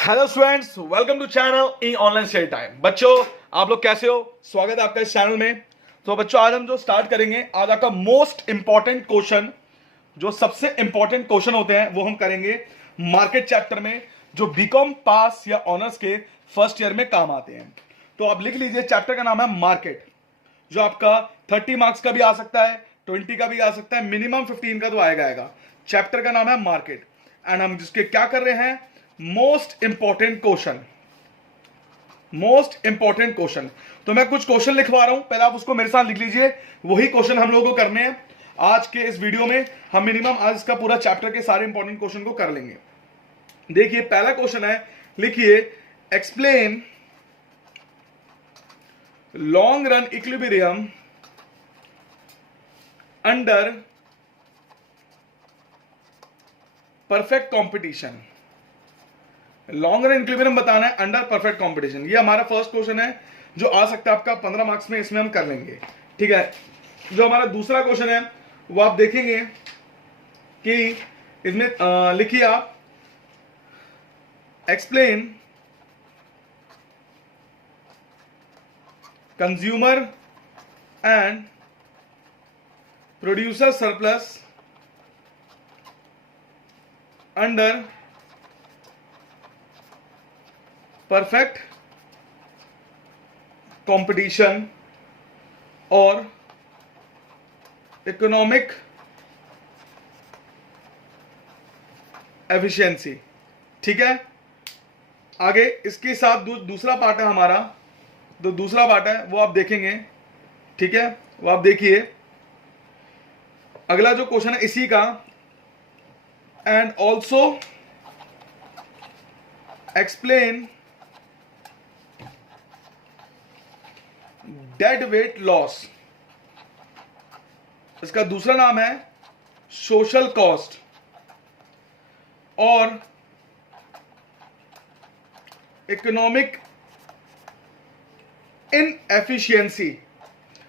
Hello students, welcome to channel e online study time. बच्चों, आप लोग कैसे हो? स्वागत है आपका इस चैनल में। तो बच्चों, आज हम जो स्टार्ट करेंगे, आज आपका मोस्ट इंपॉर्टेंट क्वेश्चन, जो सबसे इंपॉर्टेंट क्वेश्चन होते हैं वो हम करेंगे मार्केट चैप्टर में, जो बीकॉम पास या ऑनर्स के फर्स्ट ईयर में काम आते हैं। तो आप लिख लीजिए, चैप्टर का नाम है मार्केट, जो आपका 30 मार्क्स का भी आ सकता है, 20 का भी आ सकता है, मिनिमम 15 का तो आएगा। चैप्टर का नाम है मार्केट एंड हम जिसके क्या कर रहे हैं, most important question. Most important question, तो मैं कुछ क्वेश्चन लिखवा रहा हूं, पहले आप उसको मेरे साथ लिख लीजिए। वही क्वेश्चन हम लोगों को करने हैं आज के इस वीडियो में। हम मिनिमम आज इसका पूरा चैप्टर के सारे इंपॉर्टेंट क्वेश्चन को कर लेंगे। देखिए, पहला क्वेश्चन है, लिखिए explain long run equilibrium under perfect competition. Long run equilibrium बताना है अंडर परफेक्ट कंपटीशन। ये हमारा फर्स्ट क्वेश्चन है जो आ सकता है आपका 15 मार्क्स में, इसमें हम कर लेंगे। ठीक है। जो हमारा दूसरा क्वेश्चन है वो आप देखेंगे कि इसमें लिखिए आप explain consumer and producer surplus under perfect competition और इकोनॉमिक एफिशिएंसी। ठीक है। आगे इसके साथ दूसरा पार्ट है हमारा, तो दूसरा पार्ट है वो आप देखेंगे। ठीक है, वो आप देखिए। अगला जो क्वेश्चन है इसी का, and also explain dead weight loss. इसका दूसरा नाम है सोशल कॉस्ट और इकोनॉमिक इनएफिशिएंसी।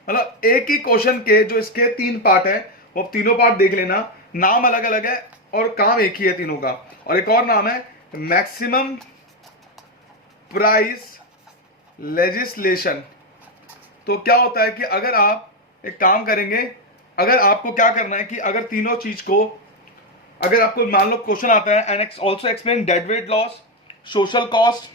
मतलब एक ही क्वेश्चन के जो इसके 3 पार्ट है, वो तीनों पार्ट देख लेना। नाम अलग अलग है और काम एक ही है तीनों का। और एक और नाम है मैक्सिमम प्राइस लेजिस्लेशन। तो क्या होता है कि अगर आप एक काम करेंगे, अगर आपको क्या करना है कि अगर तीनों चीज को, अगर आपको मान लो क्वेश्चन आता है and also explain dead weight loss, social cost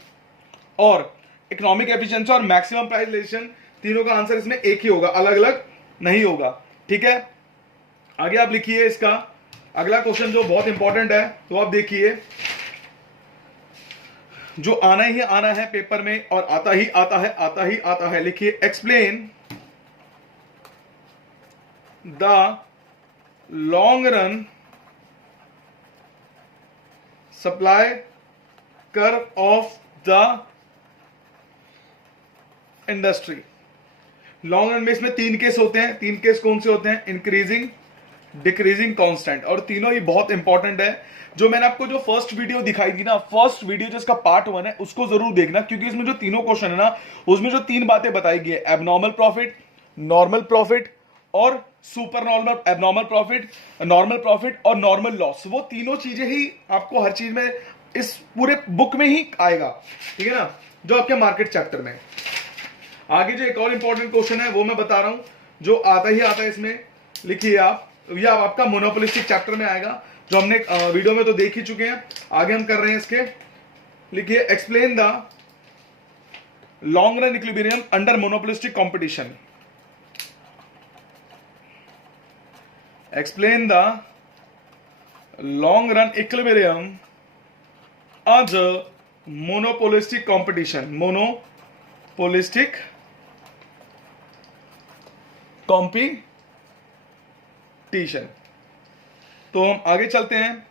और इकोनॉमिक एफिशिएंसी और मैक्सिमम प्राइस लेजिस्लेशन, तीनों का आंसर इसमें एक ही होगा, अलग अलग नहीं होगा। ठीक है। आगे आप लिखिए इसका अगला क्वेश्चन जो बहुत इंपॉर्टेंट है, तो आप देखिए, जो आना ही आना है पेपर में और आता ही आता है, आता ही आता है। लिखिए explain the long run supply curve of the industry. Long run में इसमें 3 केस होते हैं। 3 केस कौन से होते हैं? Increasing, decreasing, constant. और तीनों ही बहुत इंपॉर्टेंट है। जो मैंने आपको जो फर्स्ट वीडियो दिखाई थी ना, फर्स्ट वीडियो जिसका पार्ट 1 है, उसको जरूर देखना, क्योंकि इसमें जो तीनों क्वेश्चन है ना, उसमें जो 3 बातें बताई गई है, एबनॉर्मल प्रॉफिट, नॉर्मल प्रॉफिट और super normal, abnormal profit, normal profit और नॉर्मल लॉस, वो तीनों चीजें ही आपको हर चीज में इस पूरे बुक में ही आएगा। ठीक है ना, जो आपके मार्केट चैप्टर में। आगे जो एक और इंपॉर्टेंट क्वेश्चन है वो मैं बता रहा हूं, जो आता ही आता है इसमें। लिखिए आप, यह आपका मोनोपोलिस्टिक चैप्टर में आएगा, जो हमने वीडियो में तो देख ही चुके हैं। आगे हम कर रहे हैं इसके। लिखिए explain the long run equilibrium under monopolistic competition. Explain the long run equilibrium under monopolistic competition. Monopolistic competition. तो हम आगे चलते हैं।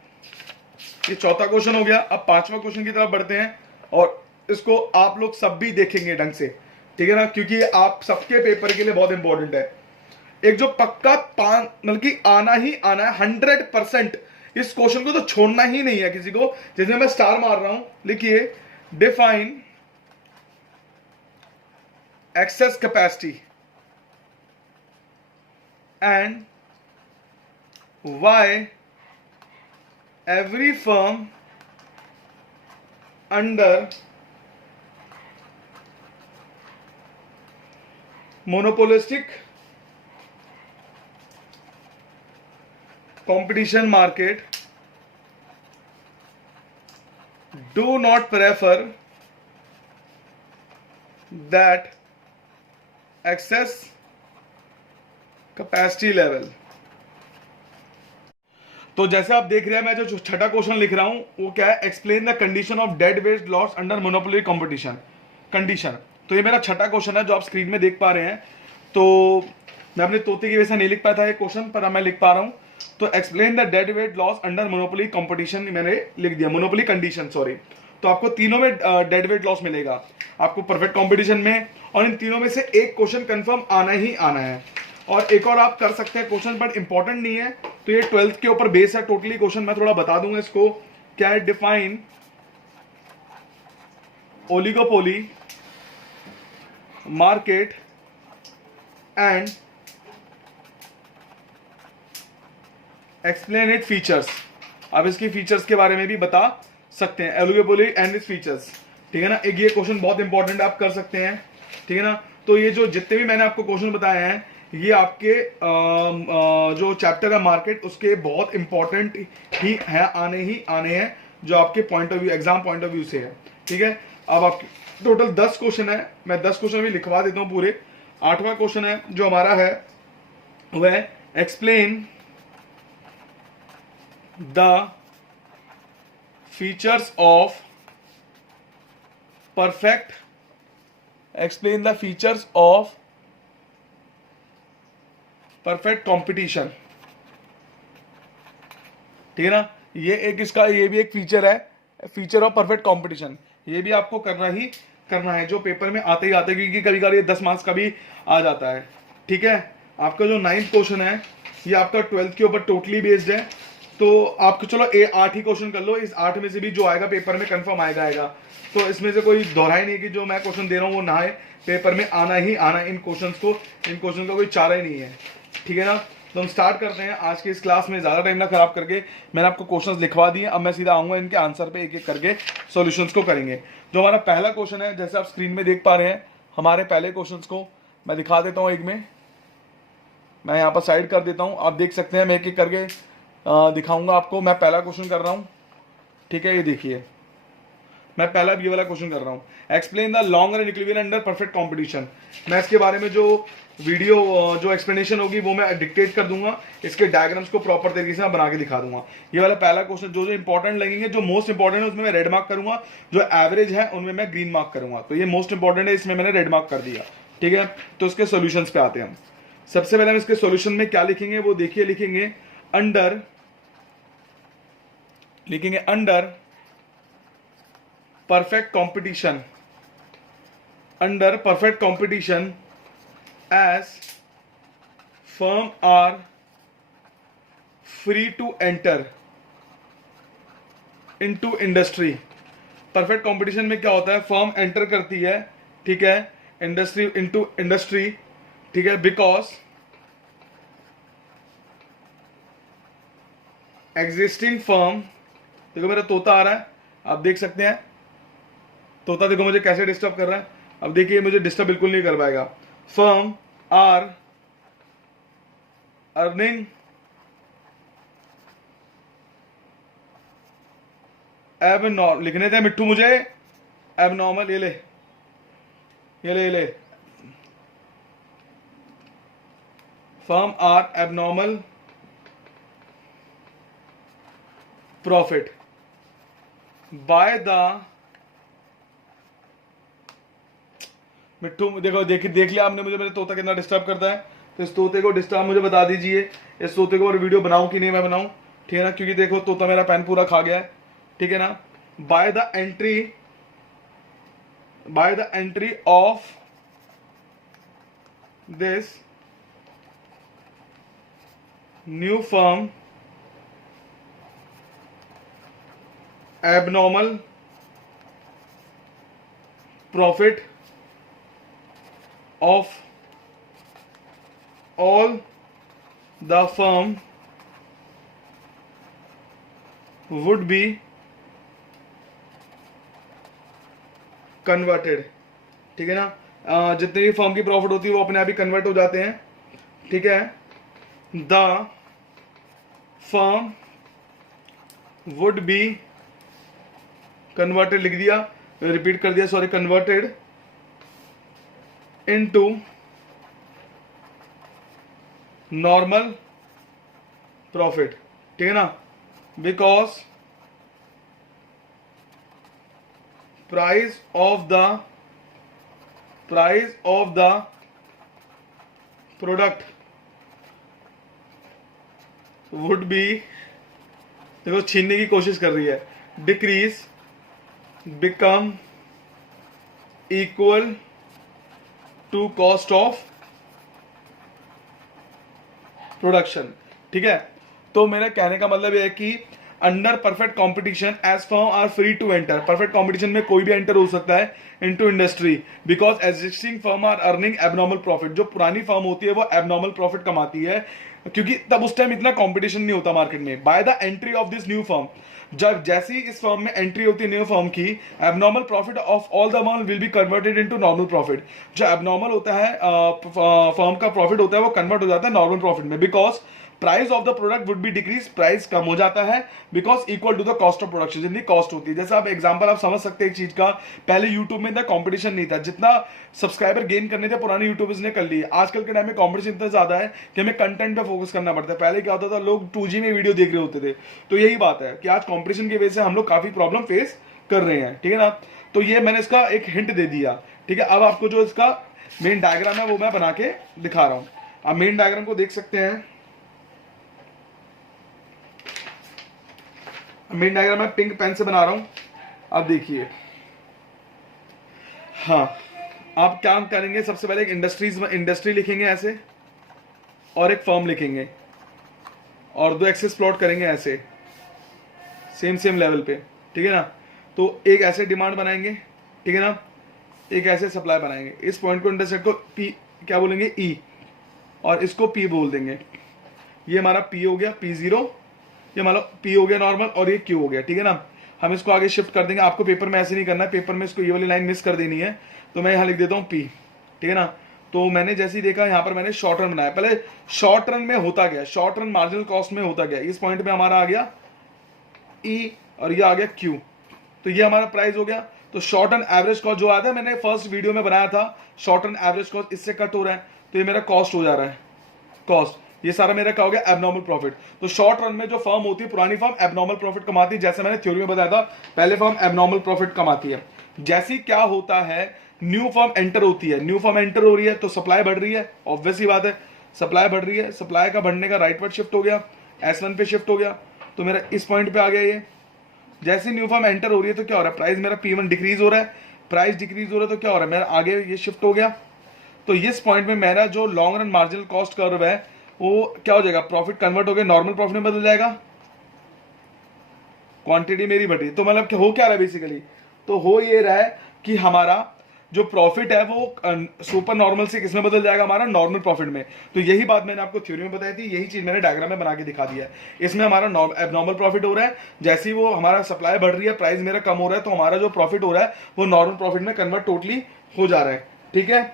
ये चौथा क्वेश्चन हो गया। अब 5वां क्वेश्चन की तरफ बढ़ते हैं और इसको आप लोग सब भी देखेंगे ढंग से। ठीक है ना, क्योंकि ये आप सबके पेपर के लिए बहुत इंपॉर्टेंट है। एक जो पक्का मतलब कि आना ही आना है 100%, इस क्वेश्चन को तो छोड़ना ही नहीं है किसी को, जिसमें मैं स्टार मार रहा हूं। लिखिए define access capacity and why every firm under monopolistic competition market do not prefer that excess capacity level। तो जैसे आप देख रहे हैं, मैं जो छठा क्वेश्चन लिख रहा हूं वो क्या है, explain the condition of dead weight loss under monopoly competition condition. तो ये मेरा छठा क्वेश्चन है जो आप स्क्रीन में देख पा रहे हैं। तो मैं अपने तोते की वजह से नहीं लिख पाया था ये क्वेश्चन, पर अब मैं लिख पा रहा हूं। तो explain the dead weight loss under monopoly competition मैंने लिख दिया, मोनोपोली कंडीशन सॉरी। तो आपको तीनों में डेड वेट लॉस मिलेगा, आपको परफेक्ट कंपटीशन में, और इन तीनों में से एक क्वेश्चन कंफर्म आना ही आना है। और एक और आप कर सकते हैं क्वेश्चन, बट इंपॉर्टेंट नहीं है। तो ये 12th के ऊपर बेस है टोटली क्वेश्चन, मैं थोड़ा बता दूंगा इसको क्या है। Define oligopoly market and explain it features. आप इसकी फीचर्स के बारे में भी बता सकते हैं, ओलिगोपोली एंड इट्स फीचर्स, ठीक है ना। एक ये क्वेश्चन बहुत इंपॉर्टेंट आप कर सकते हैं, ठीक है ना। तो ये जो जितने भी मैंने आपको क्वेश्चन बताए हैं, ये आपके जो चैप्टर है मार्केट उसके बहुत इंपॉर्टेंट ही है, आने ही आने हैं, जो आपके point of view, exam point of view से है, ठीक है। अब आपके टोटल 10 क्वेश्चन है, मैं 10 क्वेश्चन भी लिखवा देता हूं पूरे। 8वां क्वेश्चन है जो हमारा है वह explain the features of perfect, explain the features of perfect competition, ठीक है ना। ये एक इसका ये भी एक फीचर है, फीचर ऑफ परफेक्ट कंपटीशन। ये भी आपको करना है जो पेपर में आते ही आते हैं, क्योंकि कभी कभी ये 10 मार्क्स का भी आ जाता है, ठीक है। आपका जो 9th क्वेश्चन है ये आपका 12th के ऊपर टोटली बेस्ड है। तो आपको चलो 8 ही क्वेश्चन कर लो, इस 8 में से भी जो आएगा पेपर में कंफर्म आएगा। तो इसमें से कोई दोहराई नहीं कि जो मैं क्वेश्चन दे रहा हूँ वो ना आए, पेपर में आना ही आना इन क्वेश्चन का कोई चारा ही नहीं है, ठीक है ना। तो हम स्टार्ट करते हैं आज के इस क्लास में। ज़्यादा टाइम ना खराब करके मैंने आपको क्वेश्चंस लिखवा दिए, अब मैं सीधा आऊँगा इनके आंसर पे एक एक करके सॉल्यूशंस को करेंगे। जो हमारा पहला क्वेश्चन है, जैसे आप स्क्रीन में देख पा रहे हैं, हमारे पहले क्वेश्चंस को मैं दिखा देता हूँ। एक में मैं यहाँ पर साइड कर देता हूँ, आप देख सकते हैं, मैं एक एक करके दिखाऊंगा आपको। मैं पहला क्वेश्चन कर रहा हूँ, ठीक है। ये देखिए, मैं पहला ये वाला क्वेश्चन कर रहा हूँ, explain the long run equilibrium under perfect competition. मैं इसके बारे में जो वीडियो जो एक्सप्लेनेशन होगी वो मैं डिक्टेट कर दूंगा, इसके डायग्राम्स को प्रॉपर तरीके से मैं बना के दिखा दूंगा। ये वाला पहला क्वेश्चन, जो इंपॉर्टेंट लगेंगे, जो मोस्ट इंपॉर्टेंट है उसमें मैं रेड मार्क करूंगा, जो एवरेज है उनमें मैं ग्रीन मार्क करूंगा। तो ये मोस्ट इंपॉर्टेंट है, इसमें मैंने रेड मार्क कर दिया, ठीक है। तो इसके सोल्यूशन पे आते हैं हम। सबसे पहले हम इसके सोल्यूशन में क्या लिखेंगे वो देखिए, लिखेंगे under perfect competition, under perfect competition as firm are free to enter into industry। Perfect competition में क्या होता है, फर्म एंटर करती है, ठीक है, इंडस्ट्री, ठीक है, बिकॉज एग्जिस्टिंग फर्म, देखो मेरा तोता आ रहा है, आप देख सकते हैं, तोता देखो मुझे कैसे डिस्टर्ब कर रहा है। अब देखिए मुझे डिस्टर्ब बिल्कुल नहीं कर पाएगा। फर्म आर अर्निंग एबनॉर्मल, लिखने थे मिट्टू मुझे, एबनॉर्मल, ये ले firm are abnormal profit by the, Mittu देखो देख लिया आपने मुझे, मेरे तोता कितना डिस्टर्ब करता है। तो इस तोते को डिस्टर्ब मुझे बता दीजिए, इस तोते को और वीडियो बनाऊं कि नहीं मैं बनाऊं, ठीक है ना, क्योंकि देखो तोता मेरा पेन पूरा खा गया है, ठीक है ना। By the entry of this new firm abnormal profit of all the firm would be converted, ठीक है ना। जितनी भी फर्म की प्रॉफिट होती है वो अपने आप ही कन्वर्ट हो जाते हैं, ठीक है। The firm would be converted लिख दिया, रिपीट कर दिया, sorry, converted into normal profit, ठीक है ना, because price of the product would be, देखो छीनने की कोशिश कर रही है, decrease become equal to cost of production, ठीक है। तो मेरा कहने का मतलब यह है कि under perfect competition as firm are free to enter, perfect competition में कोई भी एंटर हो सकता है into industry, because existing firm are earning abnormal profit, जो पुरानी फर्म होती है वो एबनॉर्मल प्रॉफिट कमाती है, क्योंकि तब उस टाइम इतना कंपटीशन नहीं होता मार्केट में। By the entry of this new firm, जब जैसी इस फर्म में एंट्री होती है न्यू फर्म की, abnormal profit of all the amount will be converted into normal profit, जो एबनॉर्मल होता है फर्म का प्रॉफिट होता है वो कन्वर्ट हो जाता है नॉर्मल प्रॉफिट में, because price of the product would be decrease, price कम हो जाता है, because equal to the cost of production, जितनी कॉस्ट होती है। जैसा आप एग्जांपल आप समझ सकते हैं एक चीज का, पहले यूट्यूब में इतना कंपटीशन नहीं था, जितना सब्सक्राइबर गेन करने थे पुराने यूट्यूबर्स ने कर लिए। आजकल के टाइम में कंपटीशन इतना ज्यादा है कि हमें कंटेंट पे फोकस करना पड़ता है। पहले क्या होता था, लोग 2G में वीडियो देख रहे होते थे। तो यही बात है कि आज कॉम्पिटिशन की वजह से हम लोग काफी प्रॉब्लम फेस कर रहे हैं, ठीक है ना। तो ये मैंने इसका एक हिंट दे दिया, ठीक है। अब आपको जो इसका मेन डायग्राम है वो मैं बना के दिखा रहा हूं। आप मेन डायग्राम को देख सकते हैं। मेन डायग्राम मैं पिंक पेन से बना रहा हूं, आप देखिए। हाँ, आप क्या करेंगे, सबसे पहले एक इंडस्ट्री लिखेंगे ऐसे, और एक फर्म लिखेंगे, और दो एक्सेस प्लॉट करेंगे ऐसे सेम लेवल पे, ठीक है ना। तो एक ऐसे डिमांड बनाएंगे, ठीक है ना, एक ऐसे सप्लाई बनाएंगे। इस पॉइंट को इंटरसेक्ट को पी क्या बोलेंगे, ई, और इसको पी बोल देंगे। ये हमारा पी हो गया, P0, ये मान लो पी हो गया नॉर्मल, और ये क्यू हो गया, ठीक है ना। हम इसको आगे शिफ्ट कर देंगे। आपको पेपर में ऐसे नहीं करना है, पेपर में इसको ये वाली लाइन मिस कर देनी है, तो मैं यहाँ लिख देता हूँ पी, ठीक है ना। तो मैंने जैसे ही देखा यहाँ पर मैंने शॉर्ट रन बनाया। पहले शॉर्ट रन में होता गया, शॉर्ट रन मार्जिनल कॉस्ट में होता गया। इस पॉइंट पे हमारा आ गया ई, और ये आ गया क्यू, तो ये हमारा प्राइस हो गया। तो शॉर्ट रन एवरेज कॉस्ट जो आया था, मैंने फर्स्ट वीडियो में बनाया था, शॉर्ट रन एवरेज कॉस्ट इससे कट हो रहा है, तो ये मेरा कॉस्ट हो जा रहा है, कॉस्ट। ये सारा मेरा क्या हो गया, एबनॉर्मल प्रॉफिट। तो शॉर्ट रन में जो फर्म होती है, पुरानी फर्म एबनॉर्मल प्रॉफिट कमाती है, जैसे मैंने थ्योरी में बताया था, पहले फर्म एबनॉर्मल प्रॉफिट कमाती है। जैसी क्या होता है, न्यू फर्म एंटर होती है, न्यू फर्म एंटर हो रही है तो सप्लाई बढ़ रही है, ऑब्वियस ही बात है, सप्लाई बढ़ रही है। सप्लाई का बढ़ने का राइट वर्ड शिफ्ट हो गया, S1 पे शिफ्ट हो गया, तो मेरा इस पॉइंट पे आ गया ये। जैसे न्यू फर्म एंटर हो रही है तो क्या हो रहा है, प्राइस मेरा P1 डिक्रीज हो रहा है, प्राइस डिक्रीज हो रहा है, तो क्या हो रहा है, मेरा आगे ये शिफ्ट हो गया। तो इस पॉइंट में मेरा जो long run marginal cost curve है वो क्या हो जाएगा, प्रॉफिट कन्वर्ट हो गया नॉर्मल प्रॉफिट में बदल जाएगा, क्वांटिटी मेरी बढ़ी। तो मतलब हो क्या रहा है बेसिकली, तो हो ये रहा है कि हमारा जो प्रॉफिट है वो सुपर नॉर्मल से किसमें बदल जाएगा, हमारा नॉर्मल प्रॉफिट में। तो यही बात मैंने आपको थ्योरी में बताई थी, यही चीज मैंने डायग्राम में बना के दिखा दिया है। इसमें हमारा एबनॉर्मल प्रॉफिट हो रहा है, जैसे ही वो हमारा सप्लाई बढ़ रही है, प्राइस मेरा कम हो रहा है, तो हमारा जो प्रॉफिट हो रहा है वो नॉर्मल प्रॉफिट में कन्वर्ट टोटली हो जा रहा है, ठीक है।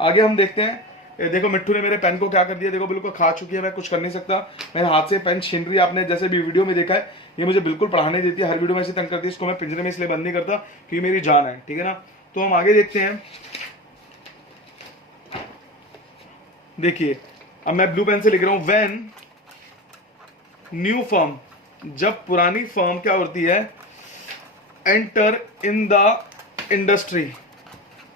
आगे हम देखते हैं। ये देखो मिट्टू ने मेरे पेन को क्या कर दिया, देखो बिल्कुल खा चुकी है, मैं कुछ कर नहीं सकता, मेरे हाथ से पेन छीन रही है। आपने जैसे भी वीडियो में देखा है, ये मुझे बिल्कुल पढ़ाने देती है, हर वीडियो में ऐसे तंग करती है। इसको मैं पिंजरे में इसलिए बंद नहीं करता क्योंकि मेरी जान है, ठीक है ना। तो हम आगे देखते हैं। देखिए अब मैं ब्लू पेन से लिख रहा हूं, व्हेन न्यू फर्म, जब पुरानी फर्म क्या होती है, एंटर इन द इंडस्ट्री,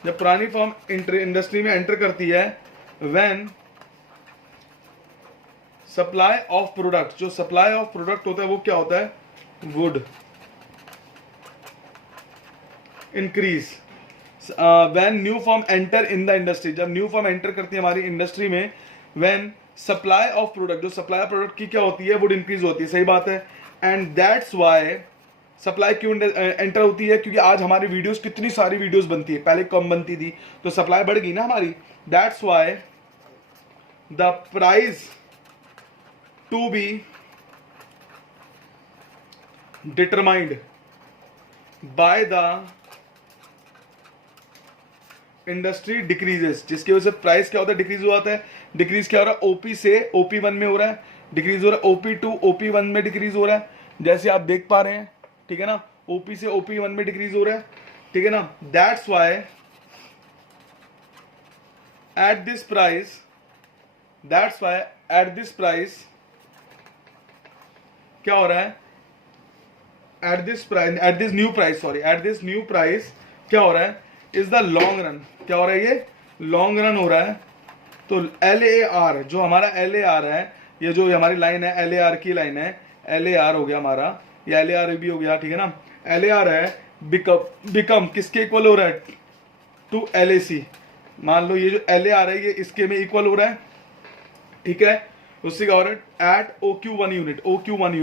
जब पुरानी फर्म इंडस्ट्री में एंटर करती है, व्हेन सप्लाई ऑफ प्रोडक्ट, जो सप्लाई ऑफ प्रोडक्ट होता है वो क्या होता है, would increase. When new firm enter in the industry, जब न्यू फर्म एंटर करती है हमारी इंडस्ट्री में, व्हेन सप्लाई ऑफ प्रोडक्ट, जो सप्लाई ऑफ प्रोडक्ट की क्या होती है, वुड इंक्रीज होती है, सही बात है। एंड दैट्स वाई सप्लाई क्यों एंटर होती है, क्योंकि आज हमारी वीडियोस, कितनी सारी वीडियोस बनती है, पहले कम बनती थी, तो सप्लाई बढ़ गई ना हमारी। That's why the price to be determined by the industry decreases, जिसकी वजह से प्राइस क्या होता है, डिक्रीज हुआ है। डिक्रीज क्या हो रहा है, ओपी से OP1 में हो रहा है, डिक्रीज हो रहा है। OP2 OP1 में डिक्रीज हो रहा है, जैसे आप देख पा रहे हैं, ठीक है ना। OP से OP1 में डिक्रीज हो रहा है, ठीक है ना। That's why at this price, that's why at this price क्या हो रहा है, at this price, at this new price, sorry, at this new price क्या हो रहा है, इज द लॉन्ग रन, क्या हो रहा है, ये लॉन्ग रन हो रहा है। तो LAR, जो हमारा LAR है, ये जो हमारी लाइन है LAR की लाइन है, LAR हो गया हमारा, या LAR भी हो गया, ठीक है ना। LAR है बिकम किसके इक्वल हो रहा है, टू LAC। मान लो ये जो LAR है ये इसके में इक्वल हो रहा है, ठीक है। उससे क्या हो रहा है, eight OQ1 unit, OQ1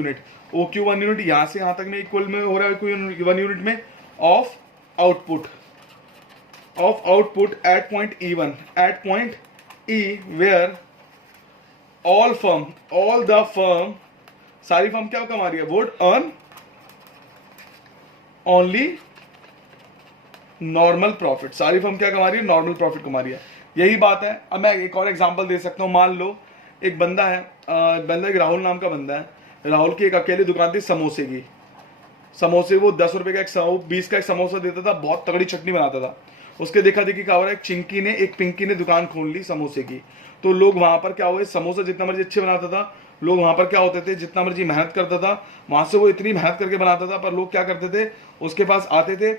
unit यहां से यहां तक में इक्वल में हो रहा है, OQ1 यूनिट में of output, at point E1, at point E where all the firm, सारी फर्म क्या कमा रही है, would earn only normal profit, सारी फर्म क्या कमा रही है, नॉर्मल प्रॉफिट कमा रही है। यही बात है। अब मैं एक और एग्जांपल दे सकता हूं। मान लो एक बंदा है, एक राहुल नाम का बंदा है। राहुल की एक अकेली दुकान थी समोसे की। समोसे वो 10 रुपए का एक 20 का एक समोसा देता था, बहुत तगड़ी चटनी बनाता था। उसके देखा देखी क्या हो रहा है, एक पिंकी ने दुकान खोल ली समोसे की। तो लोग वहां पर क्या हुए, समोसा जितना मर्जी अच्छे बनाता था, लोग वहां पर क्या होते थे, जितना मर्जी मेहनत करता था वहां से, वो इतनी मेहनत करके बनाता था, पर लोग क्या करते थे, उसके पास आते थे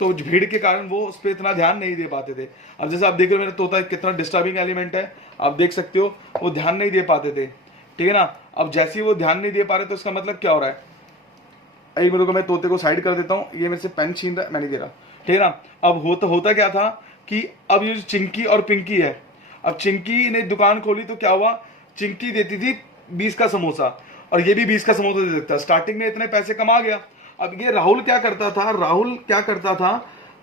तो भीड़ के कारण वो उस पर इतना ध्यान नहीं दे पाते थे। अब जैसे आप देख रहे हो मेरा तोता कितना डिस्टर्बिंग एलिमेंट है, आप देख सकते हो, वो ध्यान नहीं दे पाते थे, ठीक है ना। अब जैसे ही वो ध्यान नहीं दे पा रहे तो इसका मतलब क्या हो रहा है, एक मिनट को मैं तोते को साइड कर देता हूँ, ये मेरे से पेन छीन रहा है, मैं नहीं दे रहा, ठीक है ना। अब होता क्या था कि अब ये जो चिंकी और पिंकी है, अब चिंकी ने दुकान खोली तो क्या हुआ, चिंकी देती थी 20 का समोसा और ये भी 20 का समोसा दे सकता, स्टार्टिंग में इतने पैसे कमा गया। अब ये राहुल क्या करता था,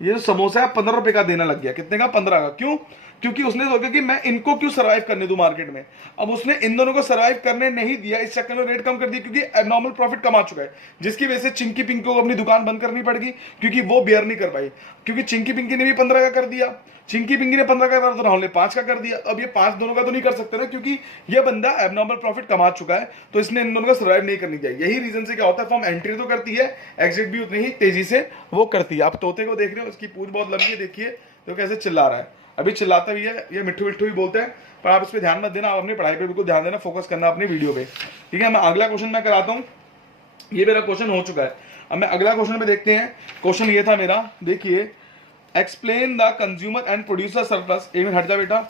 ये जो समोसा है 15 रुपए का देना लग गया, कितने का, 15 का। क्यों, क्योंकि उसने सोचा कि मैं इनको क्यों सर्वाइव करने दूं मार्केट में। अब उसने इन दोनों को सर्वाइव करने नहीं दिया, इस चक्कर में रेट कम कर दी, क्योंकि एबनॉर्मल प्रॉफिट कमा चुका है, जिसकी वजह से चिंकी पिंकी को अपनी दुकान बंद करनी पड़ेगी, क्योंकि वो बियर नहीं कर पाई। क्योंकि चिंकी पिंकी ने भी 15 का कर दिया, चिंकी पिंकी ने 15 का कर दिया, राहुल ने 5 का कर दिया। अब ये 5 दोनों का तो नहीं कर सकते ना, क्योंकि ये बंदा एबनॉर्मल प्रॉफिट कमा चुका है, तो इसने इन दोनों को सर्वाइव नहीं करनी चाहिए। यही रीजन से क्या होता है, फर्म एंट्री तो करती है, एग्जिट भी उतनी ही तेजी से वो करती है। आप तोते को देख रहे हो, उसकी पूंछ बहुत लंबी है, देखिए तो कैसे चिल्ला रहा है। अभी चिल्लाता भी है, ये मिट्ठू मिट्ठू ही बोलते हैं, पर आप इस पर ध्यान मत देना, आप अपनी पढ़ाई पे बिल्कुल ध्यान देना, फोकस करना अपनी वीडियो पे, ठीक है। मैं अगला क्वेश्चन मैं कराता हूँ, ये मेरा क्वेश्चन हो चुका है। अब मैं अगला क्वेश्चन पे देखते हैं। क्वेश्चन ये था मेरा, देखिए, explain the consumer and producer surplus, एक मिनट हट जा बेटा,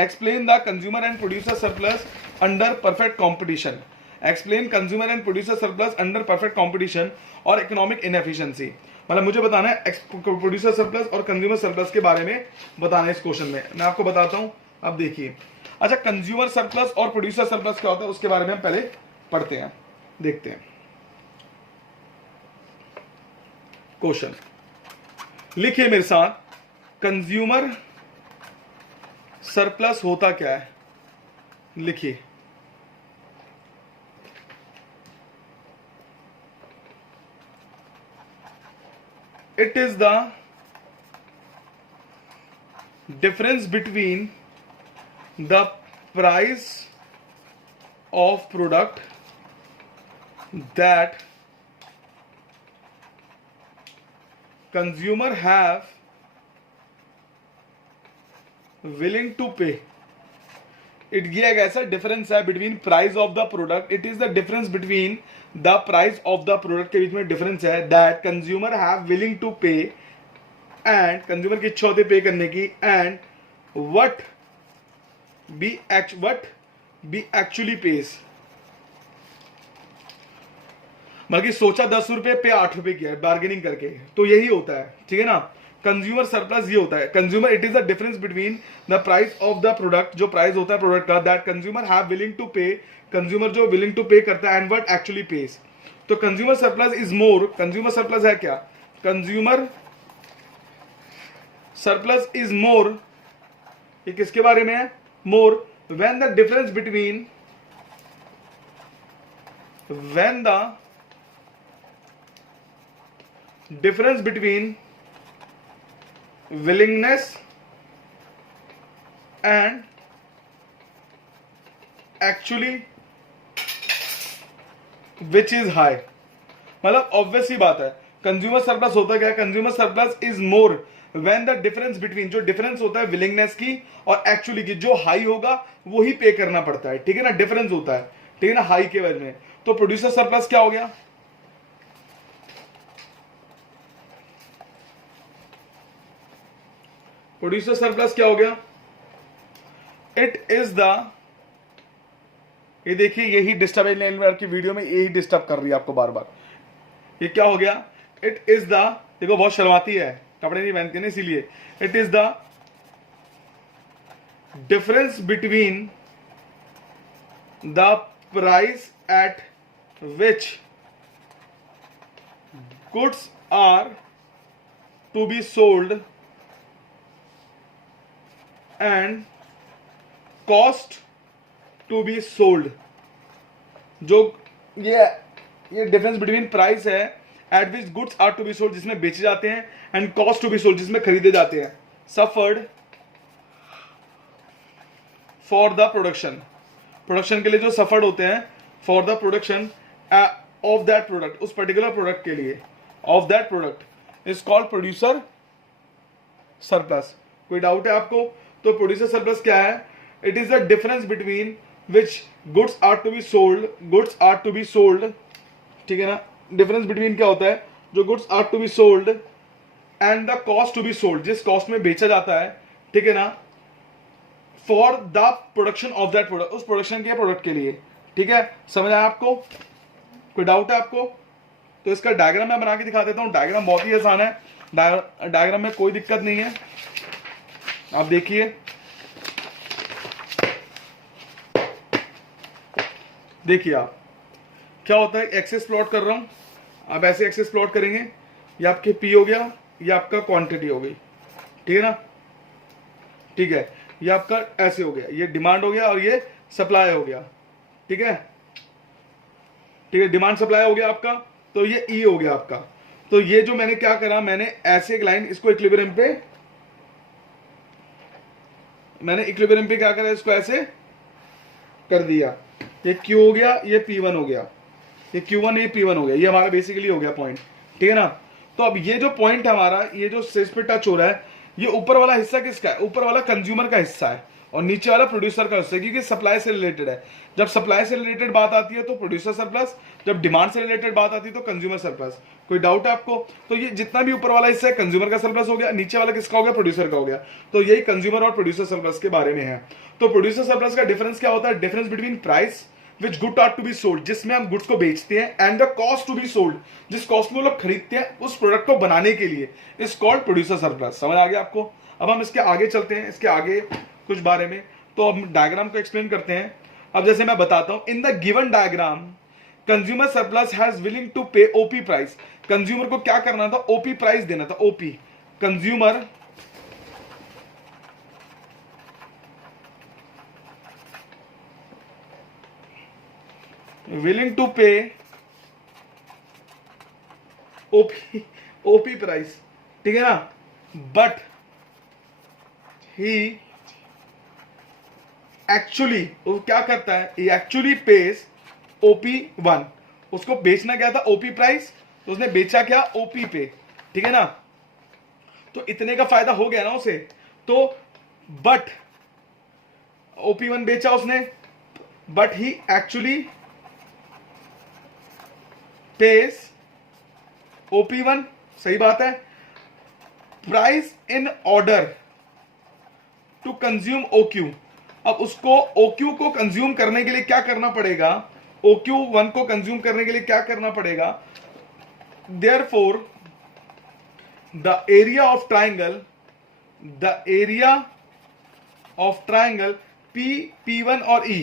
explain the consumer and producer surplus under perfect competition, explain consumer and producer surplus under perfect competition और इकोनॉमिक इनएफिशिएंसी। मतलब मुझे बताना है प्रोड्यूसर सरप्लस और कंज्यूमर सरप्लस के बारे में बताना है इस क्वेश्चन में, मैं आपको बताता हूं। अब देखिए, अच्छा, कंज्यूमर सरप्लस और प्रोड्यूसर सरप्लस क्या होता है उसके बारे में हम पहले पढ़ते हैं, देखते हैं। क्वेश्चन लिखिए मेरे साथ, कंज्यूमर सरप्लस होता क्या है, लिखिए। It is the difference between the price of product that consumer have willing to pay. ये एक ऐसा डिफरेंस है between price of the product, it is the difference between the price of the product के बीच में difference है, that consumer have willing to pay, and consumer की इच्छा होती है पे करने की, and what be actually pays. बल्कि सोचा 10 रुपए पे 8 रुपए किया है बार्गेनिंग करके, तो यही होता है, ठीक है ना। कंज्यूमर सरप्लस ये होता है, consumer, it is the difference between the price of the product, जो प्राइस होता है प्रोडक्ट का, that consumer have willing to pay, consumer जो विलिंग टू पे करता है, एंड व्हाट एक्चुअली पेज। तो consumer surplus is more, consumer surplus है क्या, कंज्यूमर सरप्लस इज मोर, ये किसके बारे में है, मोर when the difference between, when the difference between willingness and actually which is high। मतलब ऑब्वियस ही बात है, कंज्यूमर सरप्लस होता क्या है? Consumer surplus is more when the difference between, जो डिफरेंस होता है विलिंगनेस की और एक्चुअली की, जो हाई होगा वो ही पे करना पड़ता है, ठीक है ना, डिफरेंस होता है, ठीक है ना, हाई के वजह में। तो प्रोड्यूसर सरप्लस क्या हो गया? प्रोड्यूसर सरप्लस क्या हो गया? इट इज द, ये देखिए यही डिस्टर्ब की वीडियो में यही डिस्टर्ब कर रही है आपको बार बार। ये क्या हो गया? इट इज द, देखो बहुत शर्माती है, कपड़े नहीं पहनती ना इसीलिए। It is the difference between the price at which goods are to be sold and cost to be sold. जो ये डिफरेंस बिटवीन प्राइस है at which goods are to be sold, जिसमें बेचे जाते हैं, and cost to be sold, जिसमें खरीदे जाते हैं, suffered for the production, production के लिए जो सफर्ड होते हैं, for the production of that product, उस पर्टिकुलर प्रोडक्ट के लिए, of that product is called producer surplus. कोई डाउट है आपको? तो प्रोड्यूसर सरप्लस क्या है? It is the difference between which goods are to be sold, goods are to be sold, ठीक है ना, डिफरेंस बिटवीन क्या होता है? जो goods are to be sold and the cost to be sold, जिस कॉस्ट में बेचा जाता है, ठीक है ना, for the production of that product, उस प्रोडक्शन के प्रोडक्ट के लिए, ठीक है। समझ आया आपको? कोई डाउट है आपको? तो इसका डायग्राम मैं बना के दिखा देता हूं। डायग्राम बहुत ही आसान है, डायग्राम में कोई दिक्कत नहीं है। आप देखिए, देखिए आप क्या होता है, एक्सेस प्लॉट कर रहा हूं, आप ऐसे एक्सेस प्लॉट करेंगे, ये आपके पी हो गया, ये आपका क्वांटिटी हो गई, ठीक है ना, ठीक है, ये आपका ऐसे हो गया, ये डिमांड हो गया और ये सप्लाई हो गया, ठीक है, ठीक है, डिमांड सप्लाई हो गया आपका, तो ये ई हो गया आपका। तो ये जो मैंने क्या करा, मैंने ऐसे एक लाइन, इसको इक्विलिब्रियम पे, मैंने इक्विलिब्रियम पे क्या करा, इसको ऐसे कर दिया, ये Q हो गया, ये P1 हो गया, ये Q1 ये P1 हो गया, ये हमारा बेसिकली हो गया पॉइंट, ठीक है ना। तो अब ये जो पॉइंट है हमारा, ये जो सेल्स पे टच हो रहा है, ये ऊपर वाला हिस्सा किसका है? ऊपर वाला कंज्यूमर का हिस्सा है और नीचे वाला प्रोड्यूसर का हिस्सा है, क्योंकि सप्लाई से रिलेटेड है। जब सप्लाई से रिलेटेड बात आती है तो प्रोड्यूसर सरप्लस, जब डिमांड से रिलेटेड बात आती है तो कंज्यूमर सरप्लस। कोई डाउट है आपको? तो ये जितना भी ऊपर वाला हिस्सा है कंज्यूमर का सरप्लस हो गया, नीचे वाला किसका हो गया? प्रोड्यूसर का हो गया। तो यही कंज्यूमर और प्रोड्यूसर सरप्लस के बारे में है। तो प्रोड्यूसर सरप्लस का डिफरेंस क्या होता है? Difference between price which good are to be sold, जिसमें हम गुड्स को बेचते हैं, and the cost to be sold, जिस कॉस्ट में लोग खरीदते हैं उस प्रोडक्ट को बनाने के लिए, इज कॉल्ड प्रोड्यूसर सरप्लस। समझ आ गया आपको? अब हम इसके आगे चलते हैं, इसके आगे कुछ बारे में, तो हम डायग्राम को एक्सप्लेन करते हैं। अब जैसे मैं बताता हूं, in the given diagram consumer surplus has willing to pay OP price. Consumer को क्या करना था? ओपी प्राइस देना था। OP, consumer willing to pay OP price, ठीक है ना, बट ही एक्चुअली, वो क्या करता है, ही एक्चुअली पेज OP1। उसको बेचना क्या था? OP प्राइस, तो उसने बेचा क्या? OP पे, ठीक है ना। तो इतने का फायदा हो गया ना उसे। तो बट OP1 बेचा उसने, but he actually page OP1, सही बात है, price in order to consume OQ। अब उसको OQ को कंज्यूम करने के लिए क्या करना पड़ेगा? OQ1 को कंज्यूम करने के लिए क्या करना पड़ेगा? Therefore the area of triangle, the area of triangle P1 और E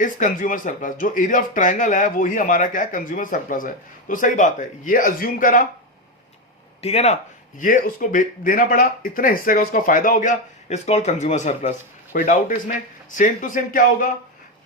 इस कंज्यूमर सरप्लस। जो एरिया ऑफ ट्रायंगल है वो ही हमारा क्या है? कंज्यूमर सरप्लस है। तो सही बात है, ये अज्यूम करा, ठीक है ना, ये उसको देना पड़ा, इतने हिस्से का उसका फायदा हो गया, इस कॉल्ड कंज्यूमर सरप्लस। कोई डाउट इसमें? सेम टू सेम क्या होगा?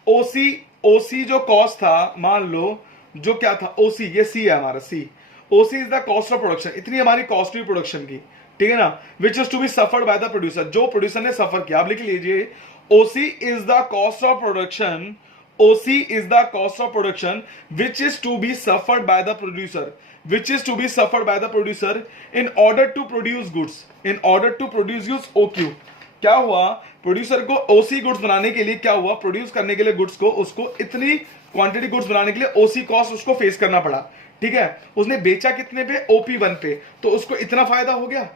ओसी जो कॉस्ट था, मान लो जो क्या था OC, ये C है हमारा C, OC is the cost of production, इतनी हमारी कॉस्ट हुई प्रोडक्शन की, ठीक है ना, which is to be suffered by the producer, जो प्रोड्यूसर ने सफर किया। आप लिख लीजिए OC is the cost of production, OC is the cost of production which is to be suffered by the producer, which is to be suffered by the producer in order to produce goods, in order to produce OQ। क्या हुआ, producer को OC goods बनाने के लिए क्या हुआ, produce करने के लिए गुड्स को, उसको इतनी क्वांटिटी गुड्स बनाने के लिए OC कॉस्ट उसको फेस करना पड़ा, ठीक है। उसने बेचा कितने पे, OP1 पे, तो उसको इतना फायदा हो गया,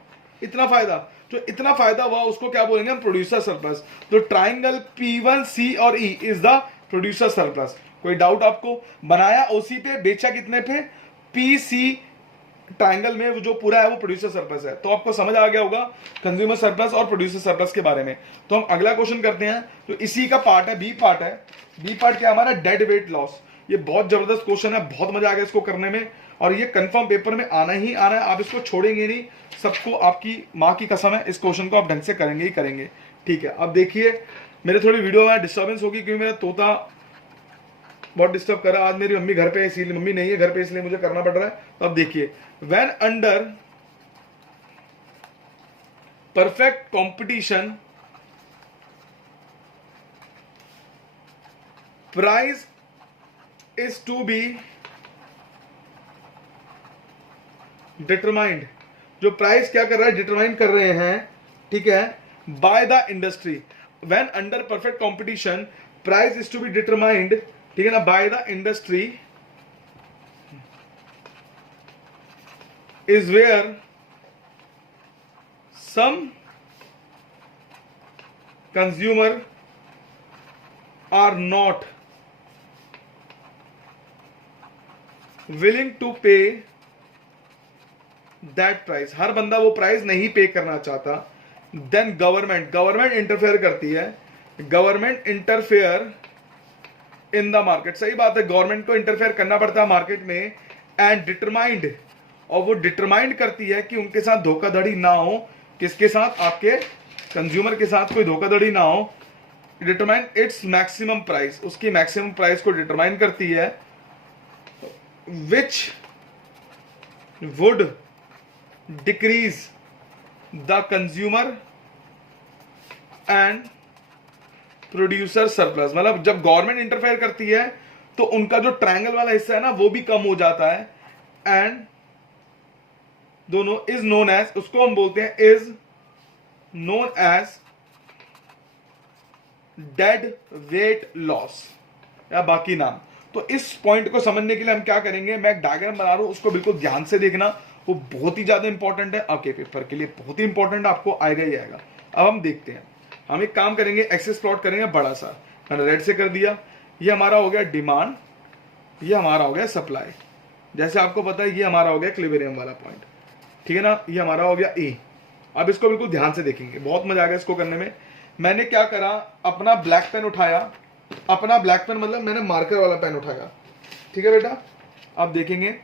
इतना फायदा, तो इतना फायदा हुआ, उसको क्या बोलेंगे हम, प्रोड्यूसर सरप्लस। तो ट्राइंगल P1 C और E is the producer surplus. कोई डाउट आपको, बनाया OC पे, बेचा कितने पे, PC ट्रायंगल में जो पूरा है वो प्रोड्यूसर सरप्लस है। तो आपको समझ आ गया होगा कंज्यूमर सरप्लस और प्रोड्यूसर सरप्लस के बारे में। तो हम अगला क्वेश्चन करते हैं, तो इसी का पार्ट है, बी पार्ट है। बी पार्ट क्या हमारा, डेड वेट लॉस। ये बहुत जबरदस्त क्वेश्चन है, बहुत मजा आ गया इसको करने में, और ये कंफर्म पेपर में आना ही आना है, आप इसको छोड़ेंगे नहीं, सबको आपकी माँ की कसम है, इस क्वेश्चन को आप ढंग से करेंगे ही करेंगे, ठीक है। अब देखिए मेरे थोड़ी वीडियो में डिस्टर्बेंस होगी क्योंकि मेरा तोता बहुत डिस्टर्ब कर रहा है। आज मेरी मम्मी घर पे है, इसीलिए मम्मी नहीं है घर पे, इसलिए मुझे करना पड़ रहा है। तो अब देखिए, when under perfect competition price is to be determined, जो प्राइस क्या कर रहा है, डिटरमाइन कर रहे हैं, ठीक है, by the industry. When under perfect competition price is to be determined, ठीक है ना, by the industry is where some consumer are not willing to pay that price, हर बंदा वो प्राइस नहीं पे करना चाहता। देन गवर्नमेंट इंटरफेयर करती है, government interfere in the market. सही बात है, गवर्नमेंट को इंटरफेयर करना पड़ता है मार्केट में, एंड डिटरमाइंड, और वो डिटरमाइंड करती है कि उनके साथ धोखाधड़ी ना हो। किसके साथ, आपके कंज्यूमर के साथ कोई धोखाधड़ी ना हो। डिटरमाइंड इट्स मैक्सिमम प्राइस, उसकी मैक्सिमम प्राइस को डिटरमाइन करती है, which would decrease the consumer and producer surplus. मतलब जब गवर्नमेंट इंटरफेयर करती है तो उनका जो ट्रायंगल वाला हिस्सा है ना वो भी कम हो जाता है, एंड दोनों इज नोन एज, उसको हम बोलते हैं is known as dead weight loss या बाकी नाम। तो इस पॉइंट को समझने के लिए हम क्या करेंगे, मैं एक डायग्राम बना रहा हूं, उसको बिल्कुल ध्यान से देखना, वो बहुत ही ज्यादा इंपॉर्टेंट है आपके पेपर के लिए, बहुत ही इंपॉर्टेंट, आपको आएगा ही आएगा। अब हम देखते हैं, हम एक काम करेंगे, एक्सेस प्लॉट करेंगे बड़ा सा, मैंने रेड से कर दिया। ये हमारा हो गया डिमांड, ये हमारा हो गया सप्लाई। जैसे आपको पता है ये हमारा हो गया इक्विलिब्रियम वाला पॉइंट, ठीक है ना, ये हमारा हो गया ए। अब इसको बिल्कुल ध्यान से देखेंगे, बहुत मजा आएगा इसको करने में। मैंने क्या करा, अपना ब्लैक पेन उठाया, अपना ब्लैक पेन मतलब मैंने मार्कर वाला पेन उठाया, ठीक है बेटा। अब देखेंगे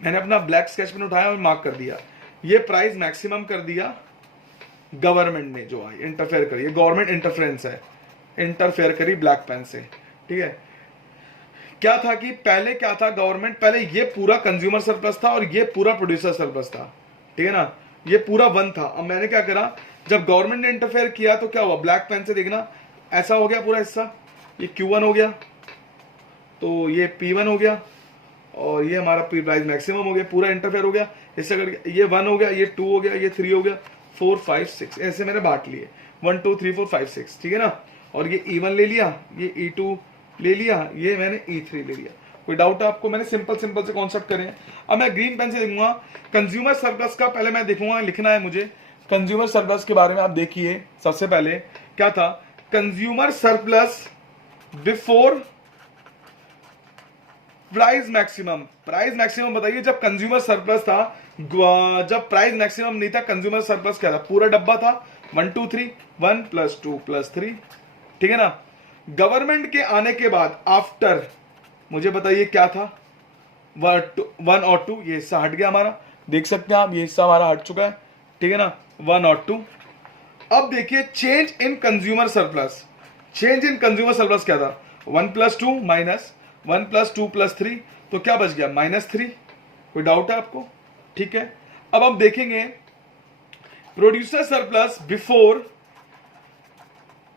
मैंने अपना ब्लैक स्केच पेन उठाया और मार्क कर दिया, ये प्राइस मैक्सिमम कर दिया गवर्नमेंट ने, जो है इंटरफेयर करी, गवर्नमेंट इंटरफेरेंस है, इंटरफेयर करी ब्लैक पेन से, ठीक है। क्या था कि पहले क्या था, गवर्नमेंट पहले ये पूरा कंज्यूमर सरप्लस था और ये पूरा प्रोड्यूसर सरप्लस था, ठीक है ना, ये पूरा वन था। अब मैंने क्या करा, जब गवर्नमेंट ने इंटरफेयर किया तो क्या हुआ, ब्लैक पेन से देखना ऐसा हो गया पूरा हिस्सा, ये Q1 हो गया, तो ये P1 हो गया, और ये हमारा प्राइस मैक्सिमम हो गया, पूरा इंटरफेयर हो गया हिस्सा करके, ये 1 हो गया, ये 2 हो गया, ये 3 हो गया, 4 5 6 ऐसे मैंने बांट लिए, 1 2 3 4 5 6, ठीक है ना। और ये E1 ले लिया, ये E2 ले लिया, ये मैंने E3 ले लिया। कोई डाउट है आपको, मैंने सिंपल से कॉन्सेप्ट करे। अब मैं ग्रीन पेन से देखूंगा कंज्यूमर सरप्लस का, पहले मैं देखूंगा, लिखना है मुझे कंज्यूमर सरप्लस के बारे में। आप देखिए सबसे पहले क्या था, consumer surplus before price maximum. Price maximum बताइए, जब कंज्यूमर सरप्लस था, जब प्राइस मैक्सिमम नहीं था, कंज्यूमर सरप्लस क्या था, पूरा डब्बा था 1 2 3, 1 + 2 + 3, ठीक है ना। गवर्नमेंट के आने के बाद आफ्टर, मुझे बताइए क्या था, 1 और 2, ये हिस्सा हट गया हमारा, देख सकते हैं आप, ये हिस्सा हमारा हट चुका है, ठीक है ना, 1 और 2। अब देखिए change in consumer surplus, change in consumer surplus क्या था, 1 + 2 - 1 + 2 + 3, तो क्या बच गया -3, कोई डाउट है आपको? ठीक है, अब आप देखेंगे producer surplus before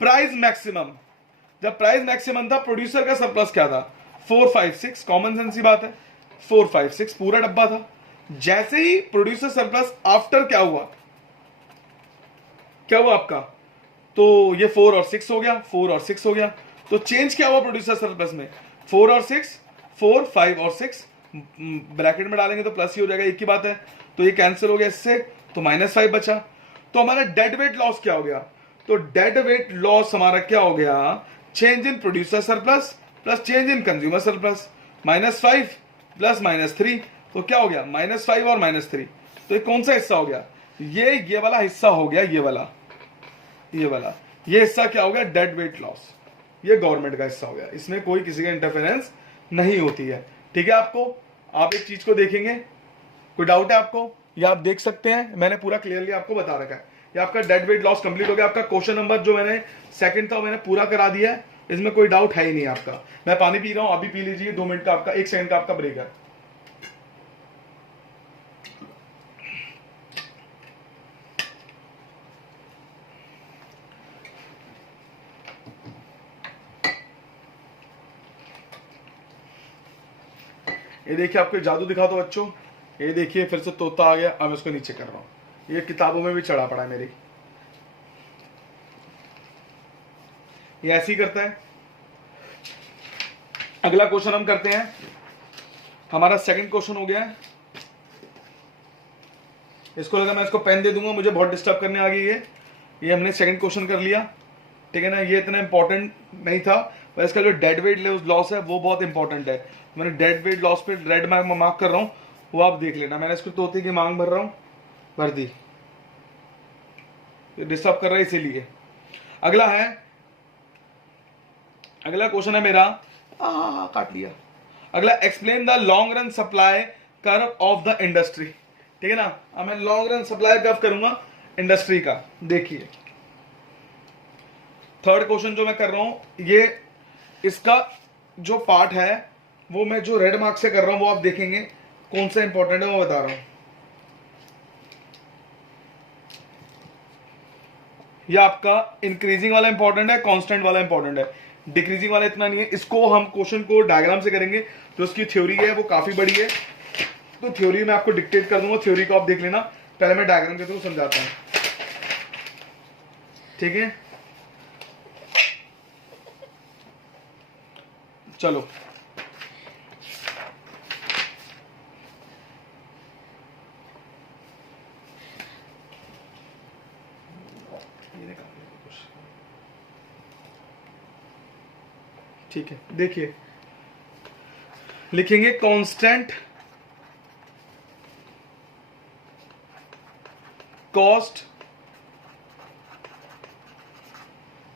price maximum. जब प्राइस मैक्सिमम था, प्रोड्यूसर का सरप्लस क्या था? 456, कॉमन सेंस की बात है, 456 पूरा डब्बा था। जैसे ही प्रोड्यूसर सरप्लस आफ्टर क्या हुआ, क्या हुआ आपका? तो ये 4 और 6 हो गया, 4 और 6 हो गया। तो चेंज क्या हुआ प्रोड्यूसर सरप्लस में? 4 और 6, 4, 5 और 6 ब्रैकेट में डालेंगे तो प्लस ही हो जाएगा, एक ही बात है। तो ये कैंसिल हो गया इससे, तो -5 बचा। तो हमारा डेड वेट लॉस क्या हो गया? तो डेड वेट लॉस हमारा क्या हो गया? Change in producer surplus plus change in consumer surplus, -5 plus -3, तो क्या हो गया? -5 और -3। तो ये कौन सा हिस्सा हो गया? ये वाला हिस्सा हो गया, ये वाला ये हिस्सा क्या हो गया? Dead weight loss. ये गवर्नमेंट का हिस्सा हो गया, इसमें कोई किसी का इंटरफेरेंस नहीं होती है। ठीक है, आपको आप एक चीज को देखेंगे, कोई डाउट है आपको? ये आप देख सकते हैं, मैंने पूरा क्लियरली आपको बता रखा है। ये आपका डेड वेट लॉस कंप्लीट हो गया। आपका क्वेश्चन नंबर जो मैंने सेकंड था मैंने पूरा करा दिया है, इसमें कोई डाउट है ही नहीं आपका। मैं पानी पी रहा हूं, अभी पी लीजिए, 2 मिनट का आपका, 1 सेकंड का आपका ब्रेक है। ये देखिए, आपको जादू दिखा दो बच्चों, ये देखिए फिर से तोता आ गया। अब मैं उसको नीचे कर रहा हूं, ये किताबों में भी चढ़ा पड़ा है मेरी, ये ऐसे ही करता है। अगला क्वेश्चन हम करते हैं, हमारा सेकंड क्वेश्चन हो गया है। इसको लगा मैं इसको पेन दे दूंगा, मुझे बहुत डिस्टर्ब करने आ गई है। ये हमने सेकंड क्वेश्चन कर लिया, ठीक है ना। ये इतना इंपॉर्टेंट नहीं था, पर इसका जो डेड वेट लॉस है वो बहुत इंपॉर्टेंट है। मैंने डेड वेट लॉस पे रेड मार्क कर रहा हूँ, वो आप देख लेना। मैंने इसको तोते की मांग भर रहा हूँ, भर दी, डिस्टर्ब कर रहा है इसीलिए। अगला क्वेश्चन है मेरा, काट लिया। अगला, explain the long run supply curve of the industry. ठीक है ना, अब मैं लॉन्ग रन सप्लाई कर्व करूंगा इंडस्ट्री का। देखिए थर्ड क्वेश्चन जो मैं कर रहा हूं, ये इसका जो पार्ट है वो मैं जो रेड मार्क से कर रहा हूं, वो आप देखेंगे कौन सा इंपॉर्टेंट है, वो बता रहा हूं। ये आपका इंक्रीजिंग वाला इंपॉर्टेंट है, कांस्टेंट वाला इंपॉर्टेंट है, डिक्रीजिंग वाला इतना नहीं है। इसको हम क्वेश्चन को डायग्राम से करेंगे, जो उसकी थ्योरी है वो काफी बड़ी है, तो थ्योरी मैं आपको डिक्टेट कर दूंगा, थ्योरी को आप देख लेना। पहले मैं डायग्राम के थ्रू समझाता हूं, ठीक है। चलो ठीक है, देखिए लिखेंगे कांस्टेंट कॉस्ट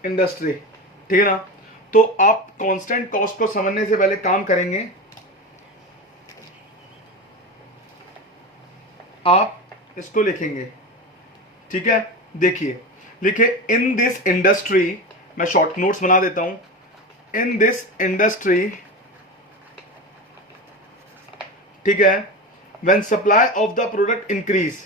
इंडस्ट्री, ठीक है ना। तो आप कांस्टेंट कॉस्ट को समझने से पहले काम करेंगे, आप इसको लिखेंगे, ठीक है। देखिए लिखे, इन दिस इंडस्ट्री, मैं शॉर्ट नोट्स बना देता हूं। इन दिस इंडस्ट्री, ठीक है, when supply of the product increase,